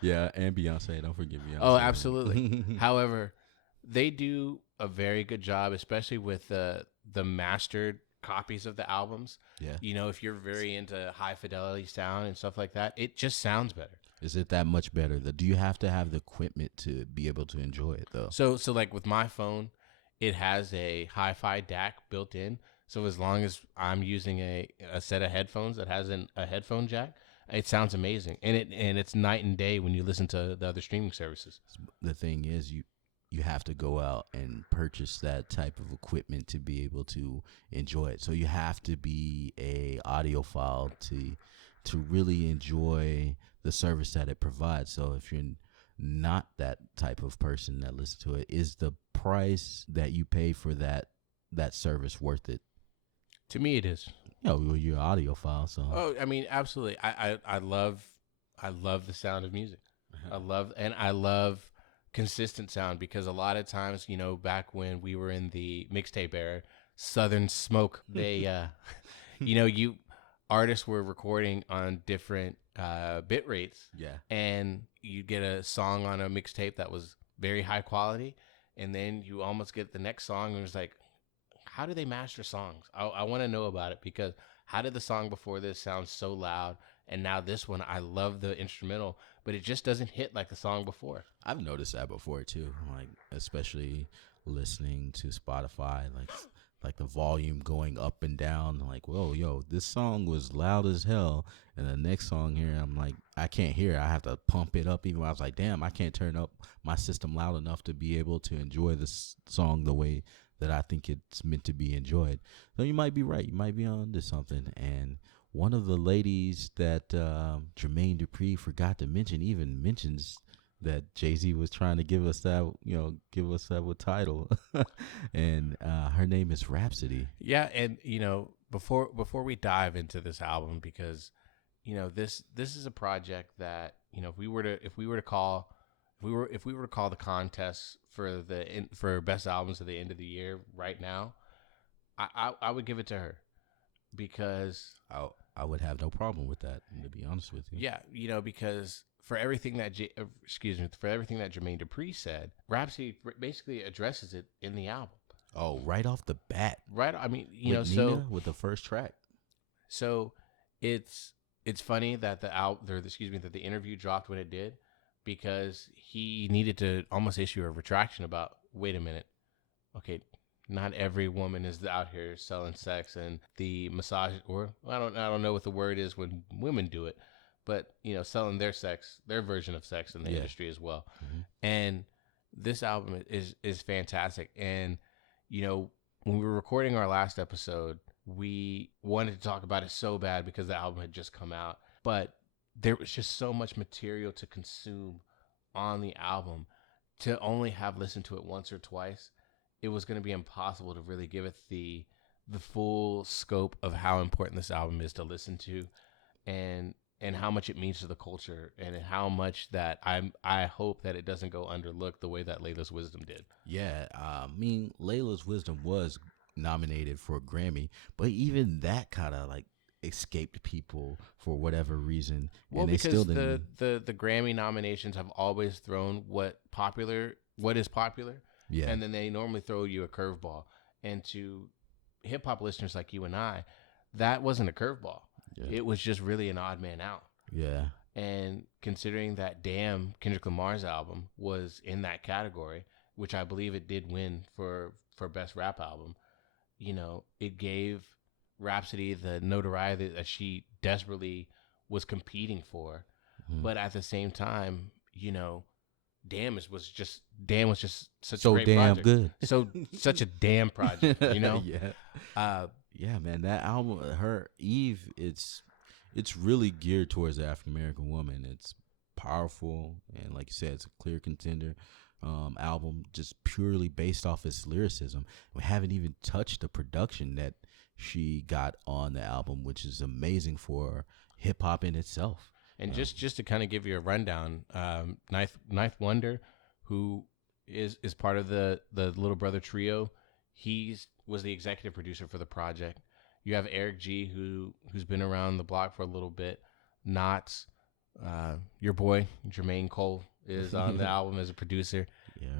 Yeah, and Beyonce. Don't forget Beyonce. Oh, absolutely. However, they do a very good job, especially with the mastered copies of the albums. Yeah. If you're very into high fidelity sound and stuff like that, it just sounds better. Is it that much better? Do you have to have the equipment to be able to enjoy it though? So like with my phone, it has a hi-fi DAC built in. So as long as I'm using a set of headphones that has a headphone jack, it sounds amazing. And it's night and day when you listen to the other streaming services. The thing is, you have to go out and purchase that type of equipment to be able to enjoy it. So you have to be a audiophile to really enjoy the service that it provides. So if you're not that type of person that listens to it, is the price that you pay for that service worth it? To me, it is. You're an audiophile, so. Oh, I mean, absolutely. I love the sound of music. I love consistent sound, because a lot of times, back when we were in the mixtape era, Southern Smoke, they, you artists were recording on different bit rates. Yeah. And you get a song on a mixtape that was very high quality, and then you almost get the next song and it's like, how do they master songs? I want to know about it, because how did the song before this sound so loud, and now this one, I love the instrumental, but it just doesn't hit like the song before. I've noticed that before too, like especially listening to Spotify, like the volume going up and down. Like, whoa, yo, this song was loud as hell, and the next song here, I'm like, I can't hear it. I have to pump it up. Even when I was like, damn, I can't turn up my system loud enough to be able to enjoy this song the way that I think it's meant to be enjoyed. So you might be right. You might be on to something. And one of the ladies that Jermaine Dupri forgot to mention even mentions that Jay-Z was trying to give us that, give us that with title. And her name is Rapsody. Yeah, and before we dive into this album, because this is a project that, if we were to call the contest for best albums at the end of the year right now, I would give it to her, because I would have no problem with that, to be honest with you. Yeah, because for everything that Jermaine Dupri said, Rhapsody basically addresses it in the album. Oh, right off the bat. Right. I mean, with Nina, with the first track. So it's funny that that the interview dropped when it did, because he needed to almost issue a retraction about, wait a minute, okay, not every woman is out here selling sex and the massage, or I don't know what the word is when women do it, but selling their version of sex in the industry as well. Mm-hmm. And this album is fantastic. And when we were recording our last episode, we wanted to talk about it so bad because the album had just come out, but there was just so much material to consume on the album. To only have listened to it once or twice, it was going to be impossible to really give it the full scope of how important this album is to listen to, and how much it means to the culture, and how much that I hope that it doesn't go underlooked the way that Layla's Wisdom did. Yeah, I mean, Layla's Wisdom was nominated for a Grammy, but even that kind of like escaped people for whatever reason. Well, and they because still didn't. the Grammy nominations have always thrown what is popular, Yeah. and then they normally throw you a curveball. And to hip hop listeners like you and I, that wasn't a curveball. Yeah. It was just really an odd man out. Yeah. And considering that Damn, Kendrick Lamar's album, was in that category, which I believe it did win for best rap album, it gave Rhapsody the notoriety that she desperately was competing for. Mm-hmm. But at the same time, Damn was just such So a great damn project. good. So such a damn project, Yeah. Yeah, man, that album, her Eve, it's really geared towards the African American woman. It's powerful, and like you said, it's a clear contender album, just purely based off its lyricism. We haven't even touched the production that she got on the album, which is amazing for hip hop in itself. And just to kind of give you a rundown, Ninth Wonder, who is part of the Little Brother trio, was the executive producer for the project. You have Eric G, who's been around the block for a little bit. Knots, your boy Jermaine Cole is on the album as a producer,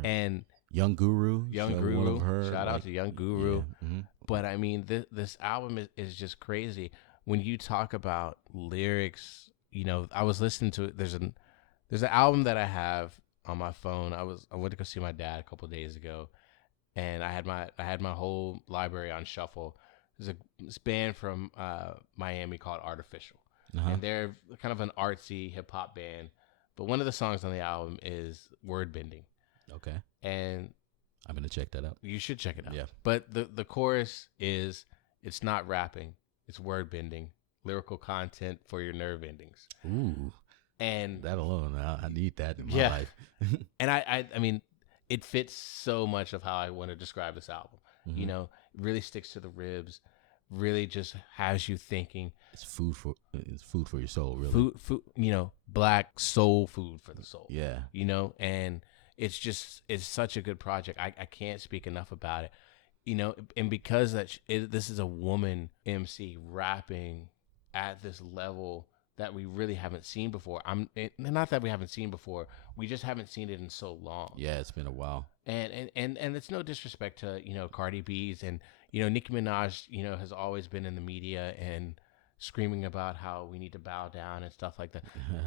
and Young Guru, shout out to Young Guru. Yeah. Mm-hmm. But I mean, this album is just crazy. When you talk about lyrics, I was listening to it. There's an album that I have on my phone. I went to go see my dad a couple of days ago, and I had my whole library on shuffle. There's this band from Miami called Artificial, and they're kind of an artsy hip hop band. But one of the songs on the album is Word Bending. Okay. And I'm gonna check that out. You should check it out. Yeah. But the chorus is, it's not rapping, it's word bending, lyrical content for your nerve endings. Ooh. And that alone, I need that in my life. And I mean, it fits so much of how I want to describe this album. Mm-hmm. It really sticks to the ribs, really just has you thinking. It's food for your soul, really. Food, black soul food for the soul. Yeah. And it's such a good project. I can't speak enough about it. And because this is a woman MC rapping at this level that we really haven't seen before. Not that we haven't seen before. We just haven't seen it in so long. Yeah, it's been a while. And it's no disrespect to Cardi B's and Nicki Minaj has always been in the media and screaming about how we need to bow down and stuff like that.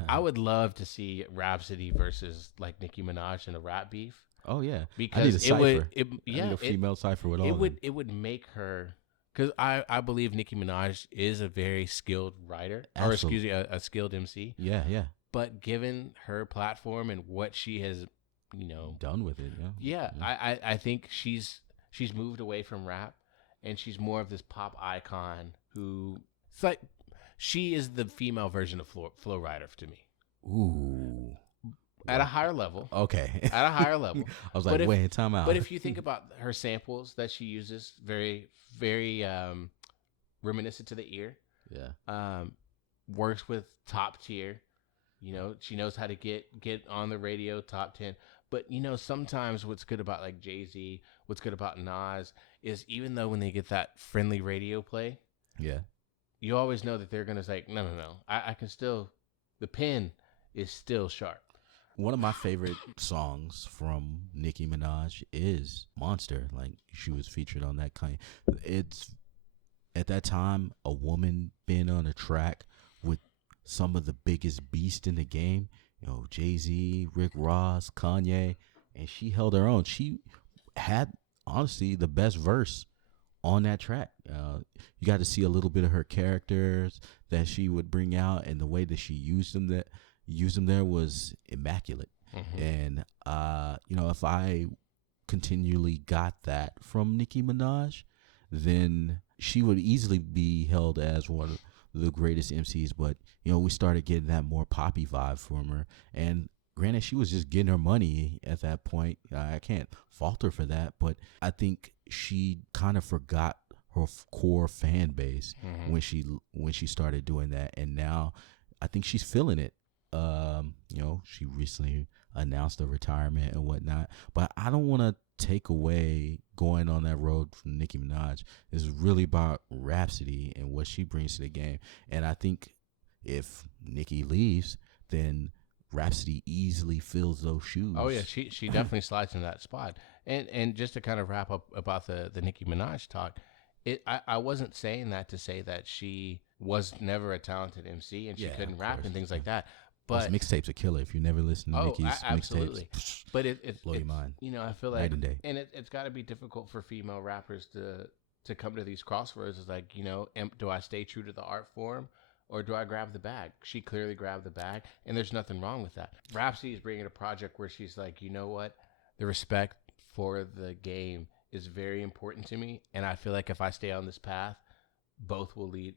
I would love to see Rapsody versus like Nicki Minaj in a rap beef. Oh yeah, because I need a female cipher with all of them. It would make her, because I believe Nicki Minaj is a very skilled writer, or excuse me, a skilled MC. Yeah. But given her platform and what she has, done with it, I think she's moved away from rap, and she's more of this pop icon who, it's like, she is the female version of Flo Rida to me. Ooh. At a higher level. Okay. At a higher level. I was like, wait, time out. But if you think about her samples that she uses, very, very reminiscent to the ear. Yeah. Works with top tier. She knows how to get on the radio, top 10. But, sometimes what's good about like Jay-Z, what's good about Nas is even though when they get that friendly radio play, yeah, you always know that they're going to say, no. I can still, the pen is still sharp. One of my favorite songs from Nicki Minaj is Monster. Like, she was featured on that kind. It's, at that time, a woman being on a track with some of the biggest beasts in the game, Jay-Z, Rick Ross, Kanye, and she held her own. She had, honestly, the best verse on that track. You got to see a little bit of her characters that she would bring out, and the way that she used them there was immaculate. Mm-hmm. And if I continually got that from Nicki Minaj, then she would easily be held as one of the greatest MCs. But we started getting that more poppy vibe from her, and granted, she was just getting her money at that point. I can't fault her for that, but I think she kind of forgot her core fan base mm-hmm. when she started doing that, and now I think she's feeling it. She recently announced a retirement and whatnot, but I don't want to take away going on that road from Nicki Minaj. It's really about Rapsody and what she brings to the game. And I think if Nicki leaves, then Rapsody easily fills those shoes. Oh yeah, she definitely slides in that spot. And just to kind of wrap up about the Nicki Minaj talk, I wasn't saying that to say that she was never a talented MC and she couldn't rap and things like that. But those mixtapes are killer. If you never listen to Nicki's absolutely. mixtapes, but it blow your mind. I feel like, night and day. And it's got to be difficult for female rappers to come to these crossroads. It's like, do I stay true to the art form, or do I grab the bag? She clearly grabbed the bag, and there's nothing wrong with that. Rapsody is bringing a project where she's like, you know what, the respect for the game is very important to me, and I feel like if I stay on this path, both will lead.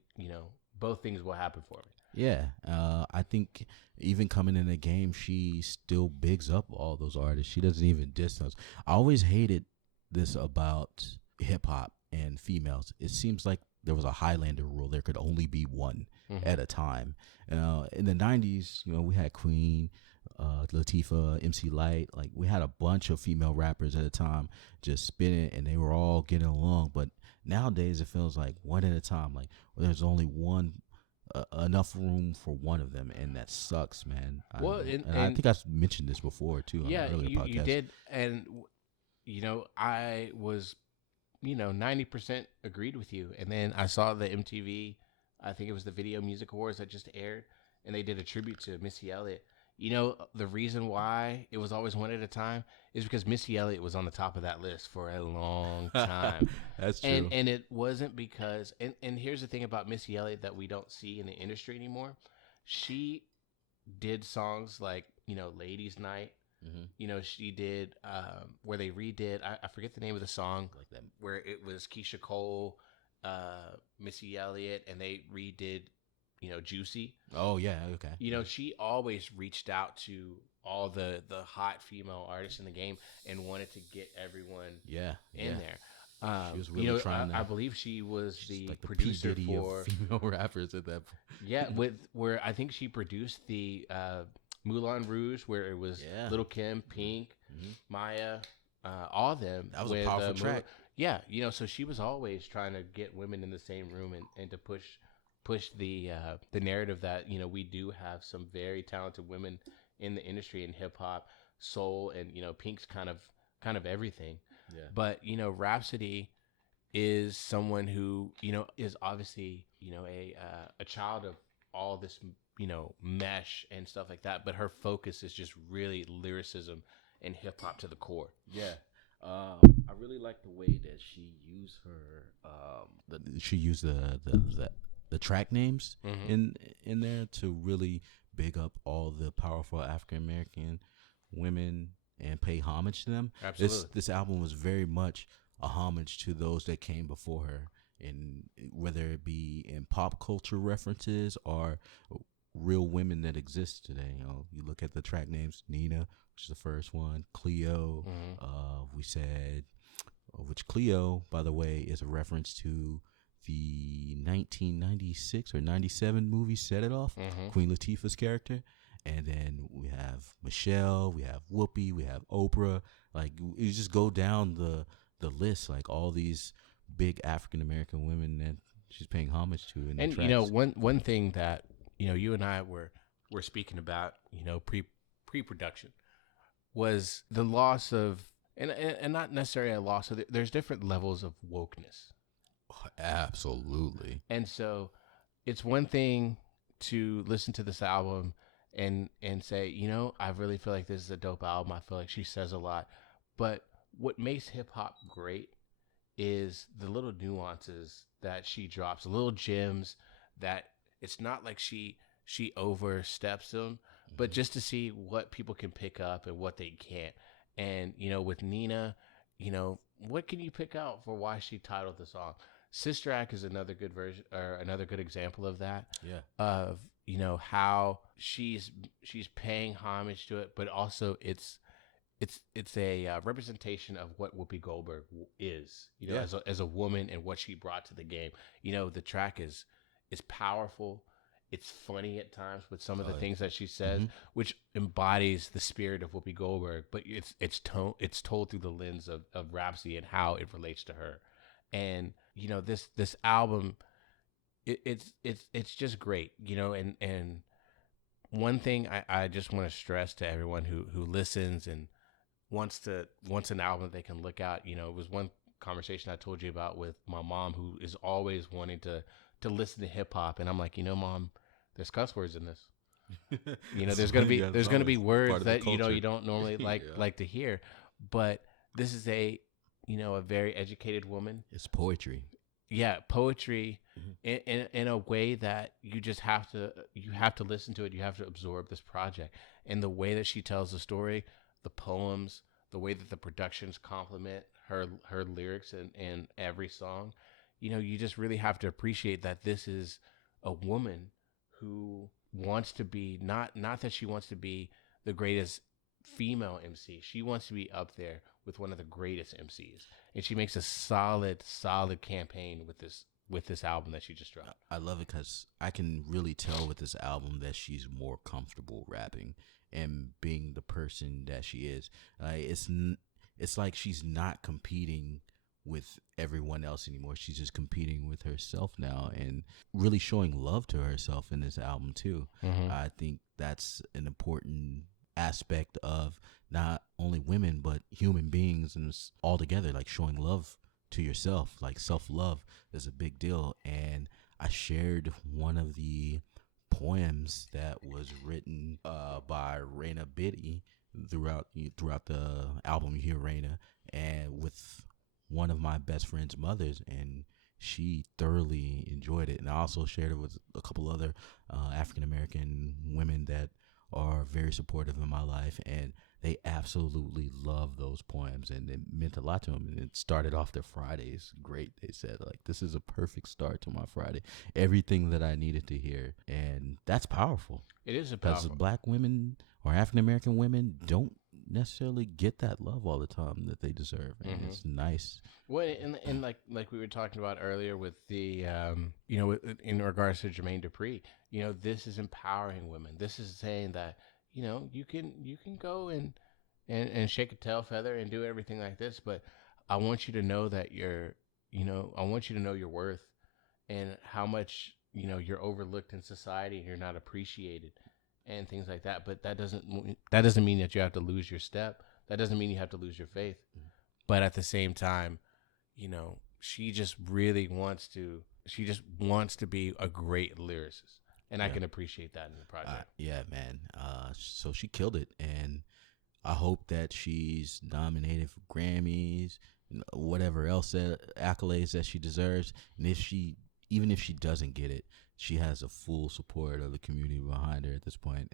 Both things will happen for me. Yeah, I think even coming in the game, she still bigs up all those artists. She doesn't even diss those. I always hated this about hip hop and females. It seems like there was a Highlander rule. There could only be one at a time. In the 90s, we had Queen, Latifah, MC Light. Like, we had a bunch of female rappers at a time just spinning, and they were all getting along. But nowadays, it feels like one at a time. Like, there's only one. Enough room for one of them, and that sucks, man. Well, and I think I mentioned this before too. Yeah, on an podcast. You did, and I was, 90% agreed with you, and then I saw the MTV, I think it was the Video Music Awards that just aired, and they did a tribute to Missy Elliott. The reason why it was always one at a time is because Missy Elliott was on the top of that list for a long time. That's true. And it wasn't because, and here's the thing about Missy Elliott that we don't see in the industry anymore. She did songs like, Ladies Night. Mm-hmm. She did, where they redid, I forget the name of the song, like that, where it was Keisha Cole, Missy Elliott, and they redid Juicy. Oh yeah, okay. She always reached out to all the hot female artists in the game and wanted to get everyone in there. She was really trying. I believe she was the like producer for female rappers at that point. Yeah, where I think she produced the Moulin Rouge, where it was Lil' Kim, Pink, Maya, all of them. That was a powerful track. Yeah, so she was always trying to get women in the same room and to push the narrative that we do have some very talented women in the industry in hip hop, soul, and Pink's kind of everything. Yeah. But Rhapsody is someone who is obviously a child of all this mesh and stuff like that. But her focus is just really lyricism and hip hop to the core. Yeah. I really like the way that she used the track names in there to really big up all the powerful African American women and pay homage to them. Absolutely. This album was very much a homage to those that came before her, and whether it be in pop culture references or real women that exist today. You look at the track names: Nina, which is the first one; Cleo. We said, which Cleo, by the way, is a reference to the 1996 or 97 movie Set It Off, Queen Latifah's character. And then we have Michelle, we have Whoopi, we have Oprah. Like, you just go down the list, like all these big African American women that she's paying homage to. In the tracks. One thing that you and I were speaking about, pre-production, was the loss of, and not necessarily a loss of. There's different levels of wokeness. Absolutely. And so, it's one thing to listen to this album and say, I really feel like this is a dope album. I feel like she says a lot, but what makes hip hop great is the little nuances that she drops, little gems that it's not like she oversteps them, but just to see what people can pick up and what they can't. And, with Nina, what can you pick out for why she titled the song? Sister Act is another good version, or another good example of that. Yeah. Of, how she's paying homage to it, but also it's a representation of what Whoopi Goldberg is, as a woman and what she brought to the game. The track is powerful. It's funny at times with some of the things that she says, which embodies the spirit of Whoopi Goldberg, but it's told through the lens of Rhapsody and how it relates to her. And this album, it's just great, and one thing I just want to stress to everyone who listens and wants an album they can look at. It was one conversation I told you about with my mom, who is always wanting to listen to hip hop, and I'm like, Mom, there's cuss words in this. There's gonna be words that you don't normally like to hear, but this is a very educated woman. It's poetry. Yeah, poetry in a way that you just have to listen to it. You have to absorb this project, and the way that she tells the story, the poems, the way that the productions complement her lyrics in every song. You just really have to appreciate that this is a woman who wants to be not that she wants to be the greatest female MC. She wants to be up there with one of the greatest MCs, and she makes a solid campaign with this album that she just dropped. I love it because I can really tell with this album that she's more comfortable rapping and being the person that she is. It's like she's not competing with everyone else anymore. She's just competing with herself now and really showing love to herself in this album too. I think that's an important aspect of not only women but human beings and all together, like showing love to yourself. Like self-love is a big deal. And I shared one of the poems that was written by Raina Biddy throughout the album. You hear Raina, and with one of my best friend's mothers, and she thoroughly enjoyed it. And I also shared it with a couple other African American women that are very supportive in my life, and they absolutely love those poems, and it meant a lot to them. And it started off their Fridays great. They said, like, this is a perfect start to my Friday. Everything that I needed to hear, and that's powerful. It is powerful. Because Black women or African American women don't necessarily get that love all the time that they deserve, and it's nice. Well, and like we were talking about earlier with the in regards to Jermaine Dupri, this is empowering women. This is saying that you can go and and shake a tail feather and do everything like this, but I want you to know that I want you to know your worth and how much, you're overlooked in society and you're not appreciated and things like that. But that doesn't mean that you have to lose your step. That doesn't mean you have to lose your faith. But at the same time, she just really wants to be a great lyricist. And I can appreciate that in the project. Yeah, man. So she killed it, and I hope that she's nominated for Grammys, whatever else accolades that she deserves. And even if she doesn't get it, she has a full support of the community behind her at this point.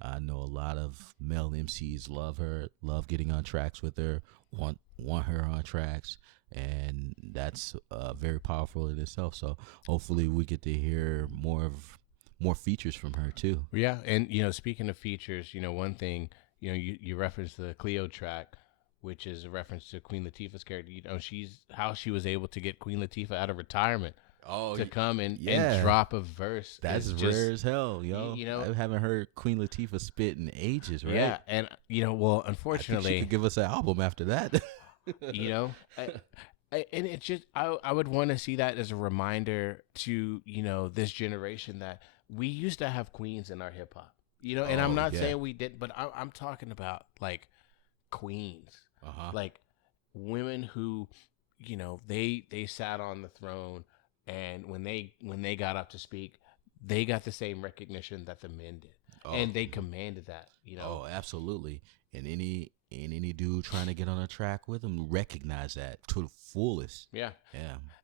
I know a lot of male MCs love her, love getting on tracks with her, want her on tracks, and that's very powerful in itself. So hopefully we get to hear more features from her too. Yeah, and speaking of features, one thing, you referenced the Cleo track, which is a reference to Queen Latifah's character. How she was able to get Queen Latifah out of retirement to come and drop a verse. That's rare as hell, yo. I haven't heard Queen Latifah spit in ages, right? Yeah, and well, unfortunately, I think she could give us an album after that. And it just, I would want to see that as a reminder to this generation that we used to have queens in our hip hop. And I'm not saying we didn't, but I'm talking about like queens, like women who, they sat on the throne, and when they got up to speak, they got the same recognition that the men did, and they commanded that. Oh, absolutely. And any dude trying to get on a track with them recognize that to the fullest. Yeah.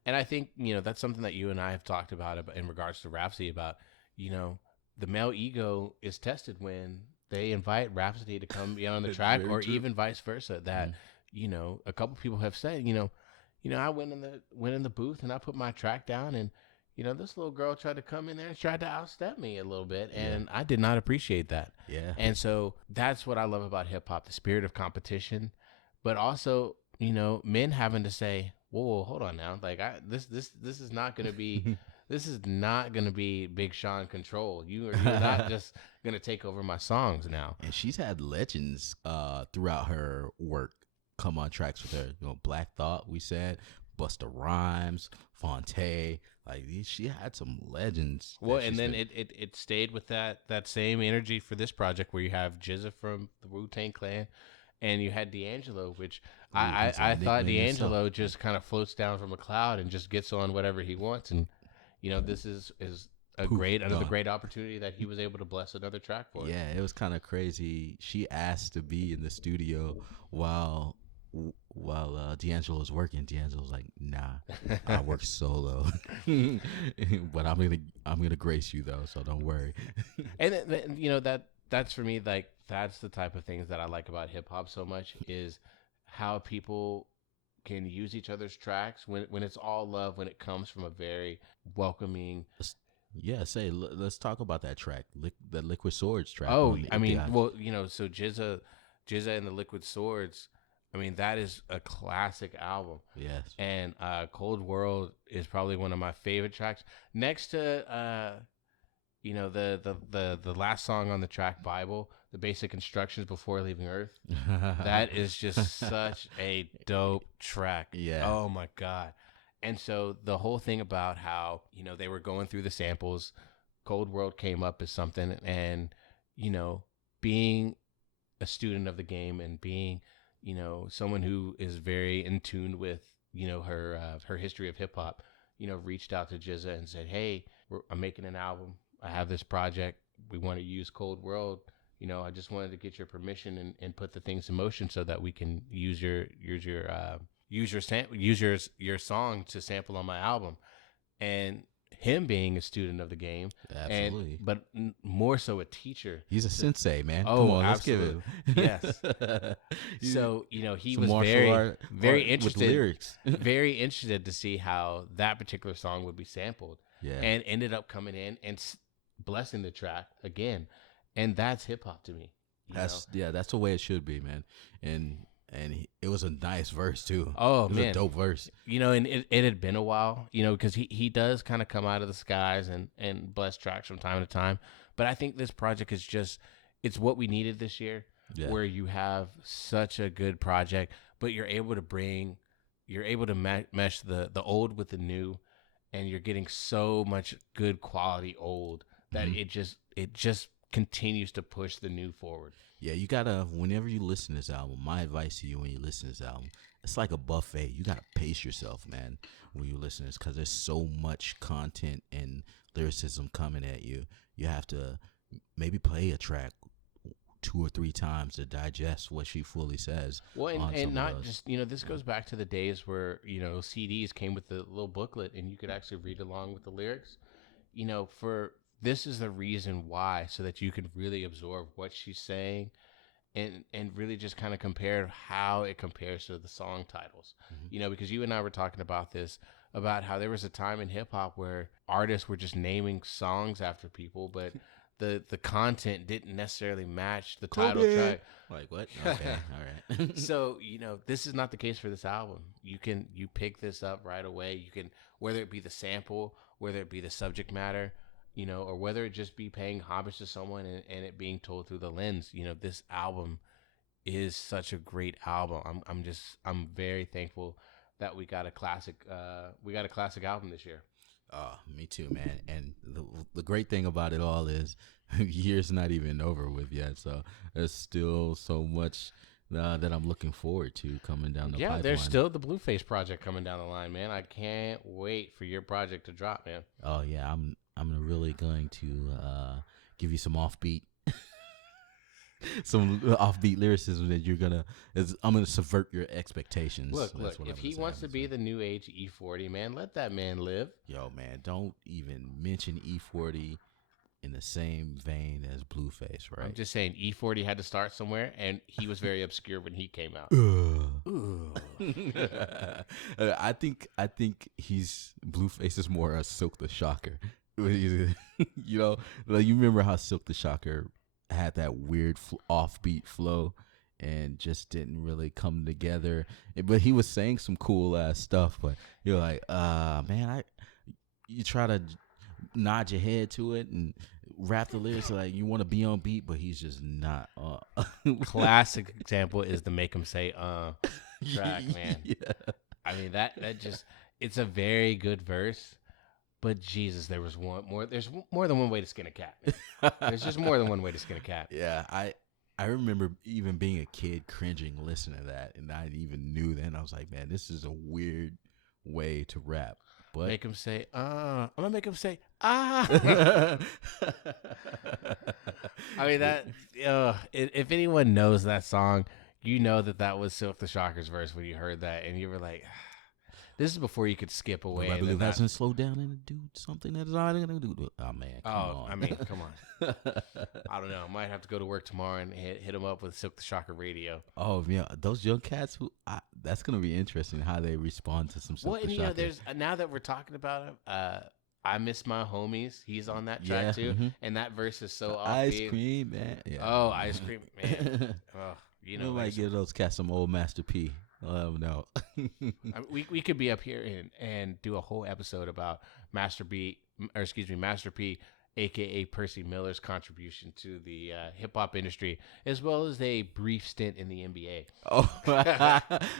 And I think that's something that you and I have talked about in regards to Rapsody, about the male ego is tested when they invite Rapsody to come be on the track, or even vice versa. That a couple people have said, I went in the booth and I put my track down, and this little girl tried to come in there and tried to outstep me a little bit, and I did not appreciate that. Yeah. And so that's what I love about hip hop, the spirit of competition, but also men having to say, whoa, hold on now, like this is not going to be. This is not going to be Big Sean control. You're not just going to take over my songs now. And she's had legends throughout her work come on tracks with her. Black Thought, we said, Busta Rhymes, Fonte. Like, she had some legends. Well, and then it stayed with that same energy for this project, where you have Jizza from the Wu-Tang Clan, and you had D'Angelo, which I thought D'Angelo just kind of floats down from a cloud and just gets on whatever he wants. And this is another great opportunity that he was able to bless another track for. Yeah, it was kind of crazy. She asked to be in the studio while D'Angelo's working. D'Angelo's like, nah, I work solo, but I'm gonna grace you though, so don't worry. And that's for me, like, that's the type of things that I like about hip hop so much, is how people can use each other's tracks when it's all love, when it comes from a very welcoming. Let's talk about that track, the Liquid Swords track. Oh, I mean, so Jizza and the Liquid Swords, I mean, that is a classic album. Yes. And Cold World is probably one of my favorite tracks, next to the last song on the track, Bible, the basic instructions before leaving Earth. That is just such a dope track. Yeah. Oh my God. And so the whole thing about how, they were going through the samples, Cold World came up as something, and, being a student of the game and being, someone who is very in tune with, her history of hip hop, reached out to Jizza and said, hey, I'm making an album. I have this project. We want to use Cold World. I just wanted to get your permission and put the things in motion so that we can use your song to sample on my album. And him being a student of the game, absolutely, but more so a teacher. He's a sensei, man. Oh, come on, absolutely. Let's give it. Yes. So he was very interested with lyrics, very interested to see how that particular song would be sampled. Yeah, and ended up coming in and blessing the track again, and that's hip hop to me. That's the way it should be, man. And it was a nice verse too. Oh, it was man, a dope verse. And it had been a while, because he does kind of come out of the skies and bless tracks from time to time. But I think this project is it's what we needed this year. Yeah. where you have such a good project, but you're able to mesh the old with the new, and you're getting so much good quality old that it just continues to push the new forward. Yeah, you gotta, whenever you listen to this album, my advice to you when you listen to this album, it's like a buffet. You gotta pace yourself, man, when you listen to this, because there's so much content and lyricism coming at you. You have to maybe play a track 2 or 3 times to digest what she fully says. Well, on and some not of those. just, this goes back to the days where, CDs came with the little booklet and you could actually read along with the lyrics. For this is the reason why, so that you can really absorb what she's saying and really just kind of compare how it compares to the song titles. Because you and I were talking about this, about how there was a time in hip hop where artists were just naming songs after people, but the content didn't necessarily match the title track. Like what? Okay, all right. So, this is not the case for this album. You pick this up right away. You can, whether it be the sample, whether it be the subject matter, or whether it just be paying homage to someone and it being told through the lens. This album is such a great album. I'm very thankful that we got a classic album this year. Oh, me too, man. And the great thing about it all is year's not even over with yet, so there's still so much that I'm looking forward to coming down the pipeline. There's still the Blueface project coming down the line, man. I can't wait for your project to drop, man. Oh yeah, I'm really going to give you some offbeat lyricism that I'm gonna subvert your expectations. Look, if he wants to be the new age E40, man, let that man live. Yo, man, don't even mention E40 in the same vein as Blueface, right? I'm just saying E40 had to start somewhere, and he was very obscure when he came out. I think Blueface is more a Silk the Shocker. You remember how Silk the Shocker had that weird offbeat flow and just didn't really come together. But he was saying some cool ass stuff. But you're like, man, you try to nod your head to it and rap the lyrics like you want to be on beat, but he's just not. Classic example is the Make 'Em Say track, man. Yeah. I mean that just, it's a very good verse. But Jesus, there's more than one way to skin a cat. There's just more than one way to skin a cat. Yeah, I remember even being a kid cringing listening to that, and I even knew then. I was like, man, this is a weird way to rap. But Make him say, I'm gonna make him say, ah. I mean that. If anyone knows that song, you know that was Silk the Shocker's verse when you heard that, and you were like. This is before you could skip away. I believe hasn't slowed down and do something that is not going to do. Oh man! Come on. I mean, come on. I don't know. I might have to go to work tomorrow and hit them up with Silk the Shocker radio. Oh yeah, those young cats. That's going to be interesting how they respond to some Silk the Shocker. There's now that we're talking about him. I Miss My Homies. He's on that track too, and that verse is so offbeat. Ice cream, man. Yeah. Oh, ice cream, man. We might give those cats some old Master P. No. we could be up here and do a whole episode about Master P, aka Percy Miller's contribution to the hip hop industry, as well as a brief stint in the NBA. Oh,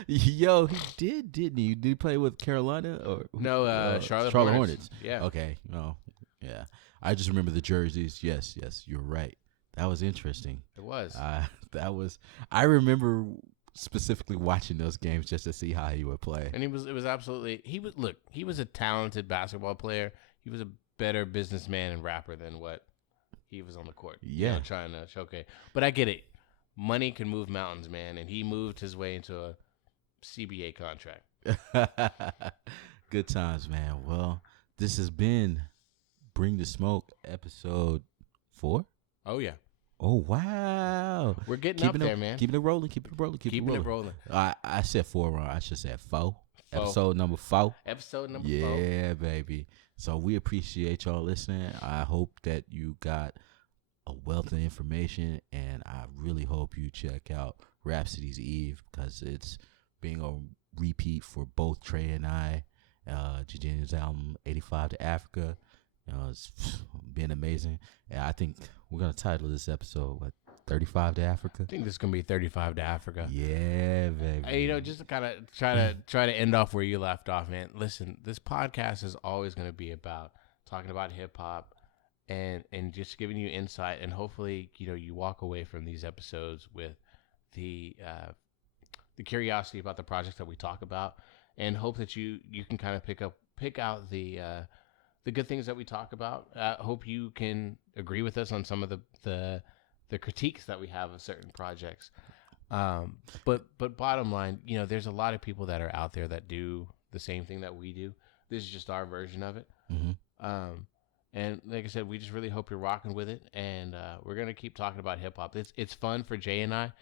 yo, he didn't he? Did he play with Carolina or no? Charlotte Hornets. Yeah. Okay. Oh, yeah. I just remember the jerseys. Yes, you're right. That was interesting. It was. I remember specifically watching those games just to see how he would play. And he was a talented basketball player. He was a better businessman and rapper than what he was on the court. Yeah. Trying to showcase. But I get it. Money can move mountains, man. And he moved his way into a CBA contract. Good times, man. Well, this has been Bring the Smoke episode 4. Oh, yeah. Oh, wow. We're getting up there, man. Keeping it rolling. I said 4 wrong. I should say 4. Episode number 4. Episode number 4. Yeah, baby. So we appreciate y'all listening. I hope that you got a wealth of information, and I really hope you check out Rapsody's Eve, because it's being a repeat for both Trey and I. Jidenna's album 85 to Africa. It's been amazing. And I think we're going to title this episode 35 to Africa. I think this is gonna be 35 to Africa. Yeah, baby. Hey, just to kind of try to end off where you left off, man. Listen, this podcast is always gonna be about talking about hip hop and just giving you insight, and hopefully, you walk away from these episodes with the curiosity about the projects that we talk about, and hope that you can kind of pick out the good things that we talk about. Hope you can agree with us on some of the critiques that we have of certain projects. But bottom line, there's a lot of people that are out there that do the same thing that we do. This is just our version of it. Mm-hmm. And like I said, we just really hope you're rocking with it. And we're gonna keep talking about hip hop. It's fun for Jay and I.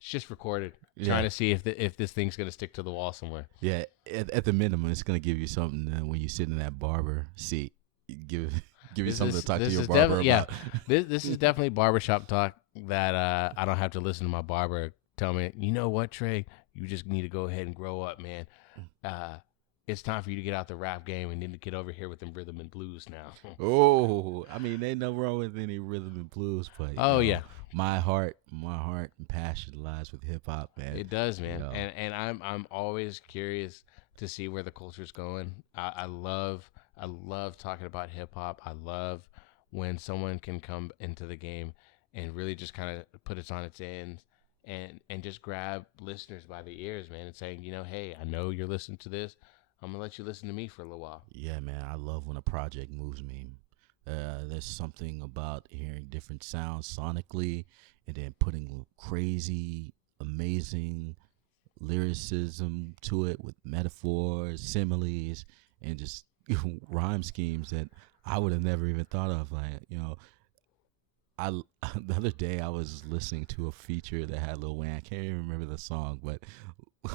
It's just recorded, trying to see if this thing's gonna stick to the wall somewhere. Yeah, at the minimum, it's gonna give you something when you sit in that barber seat. Give you something to talk to your barber about. Yeah, this is definitely barbershop talk that I don't have to listen to my barber tell me, you know what, Trey, you just need to go ahead and grow up, man. It's time for you to get out the rap game and then to get over here with them rhythm and blues now. Oh, I mean, ain't no wrong with any rhythm and blues, but yeah, my heart and passion lies with hip hop, man. It does, man. And I'm always curious to see where the culture's going. I love talking about hip hop. I love when someone can come into the game and really just kind of put it on its ends and just grab listeners by the ears, man, and saying, hey, I know you're listening to this. I'm going to let you listen to me for a little while. Yeah, man, I love when a project moves me. There's something about hearing different sounds sonically and then putting crazy, amazing lyricism to it with metaphors, similes, and just rhyme schemes that I would have never even thought of. Like, the other day I was listening to a feature that had Lil Wayne. I can't even remember the song, but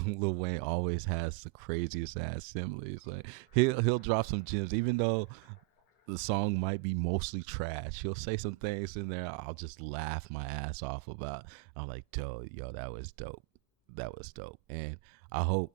Lil Wayne always has the craziest ass similes. Like he'll drop some gems, even though the song might be mostly trash. He'll say some things in there I'll just laugh my ass off about. I'm like, yo, that was dope. That was dope. And I hope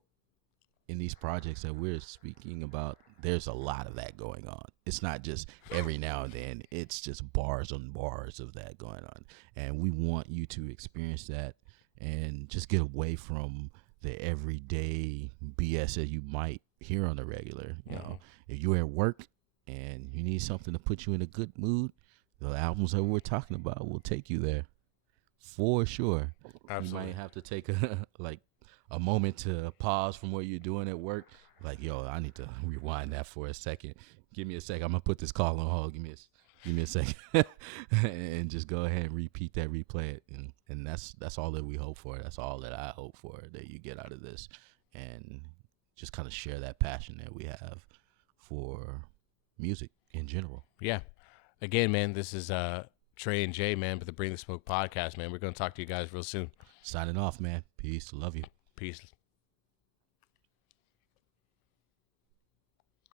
in these projects that we're speaking about, there's a lot of that going on. It's not just every now and then. It's just bars on bars of that going on. And we want you to experience that and just get away from the everyday BS that you might hear on the regular. If you're at work and you need something to put you in a good mood, the albums that we're talking about will take you there for sure. Absolutely. You might have to take a moment to pause from what you're doing at work. Like, yo, I need to rewind that for a second. Give me a second. I'm gonna put this call on hold. Give me a second, and just go ahead and repeat that, replay it, and that's all that we hope for. That's all that I hope for, that you get out of this, and just kind of share that passion that we have for music in general. Yeah. Again, man, this is Trey and Jay, man, with the Bring the Smoke podcast, man. We're gonna talk to you guys real soon. Signing off, man. Peace. Love you. Peace.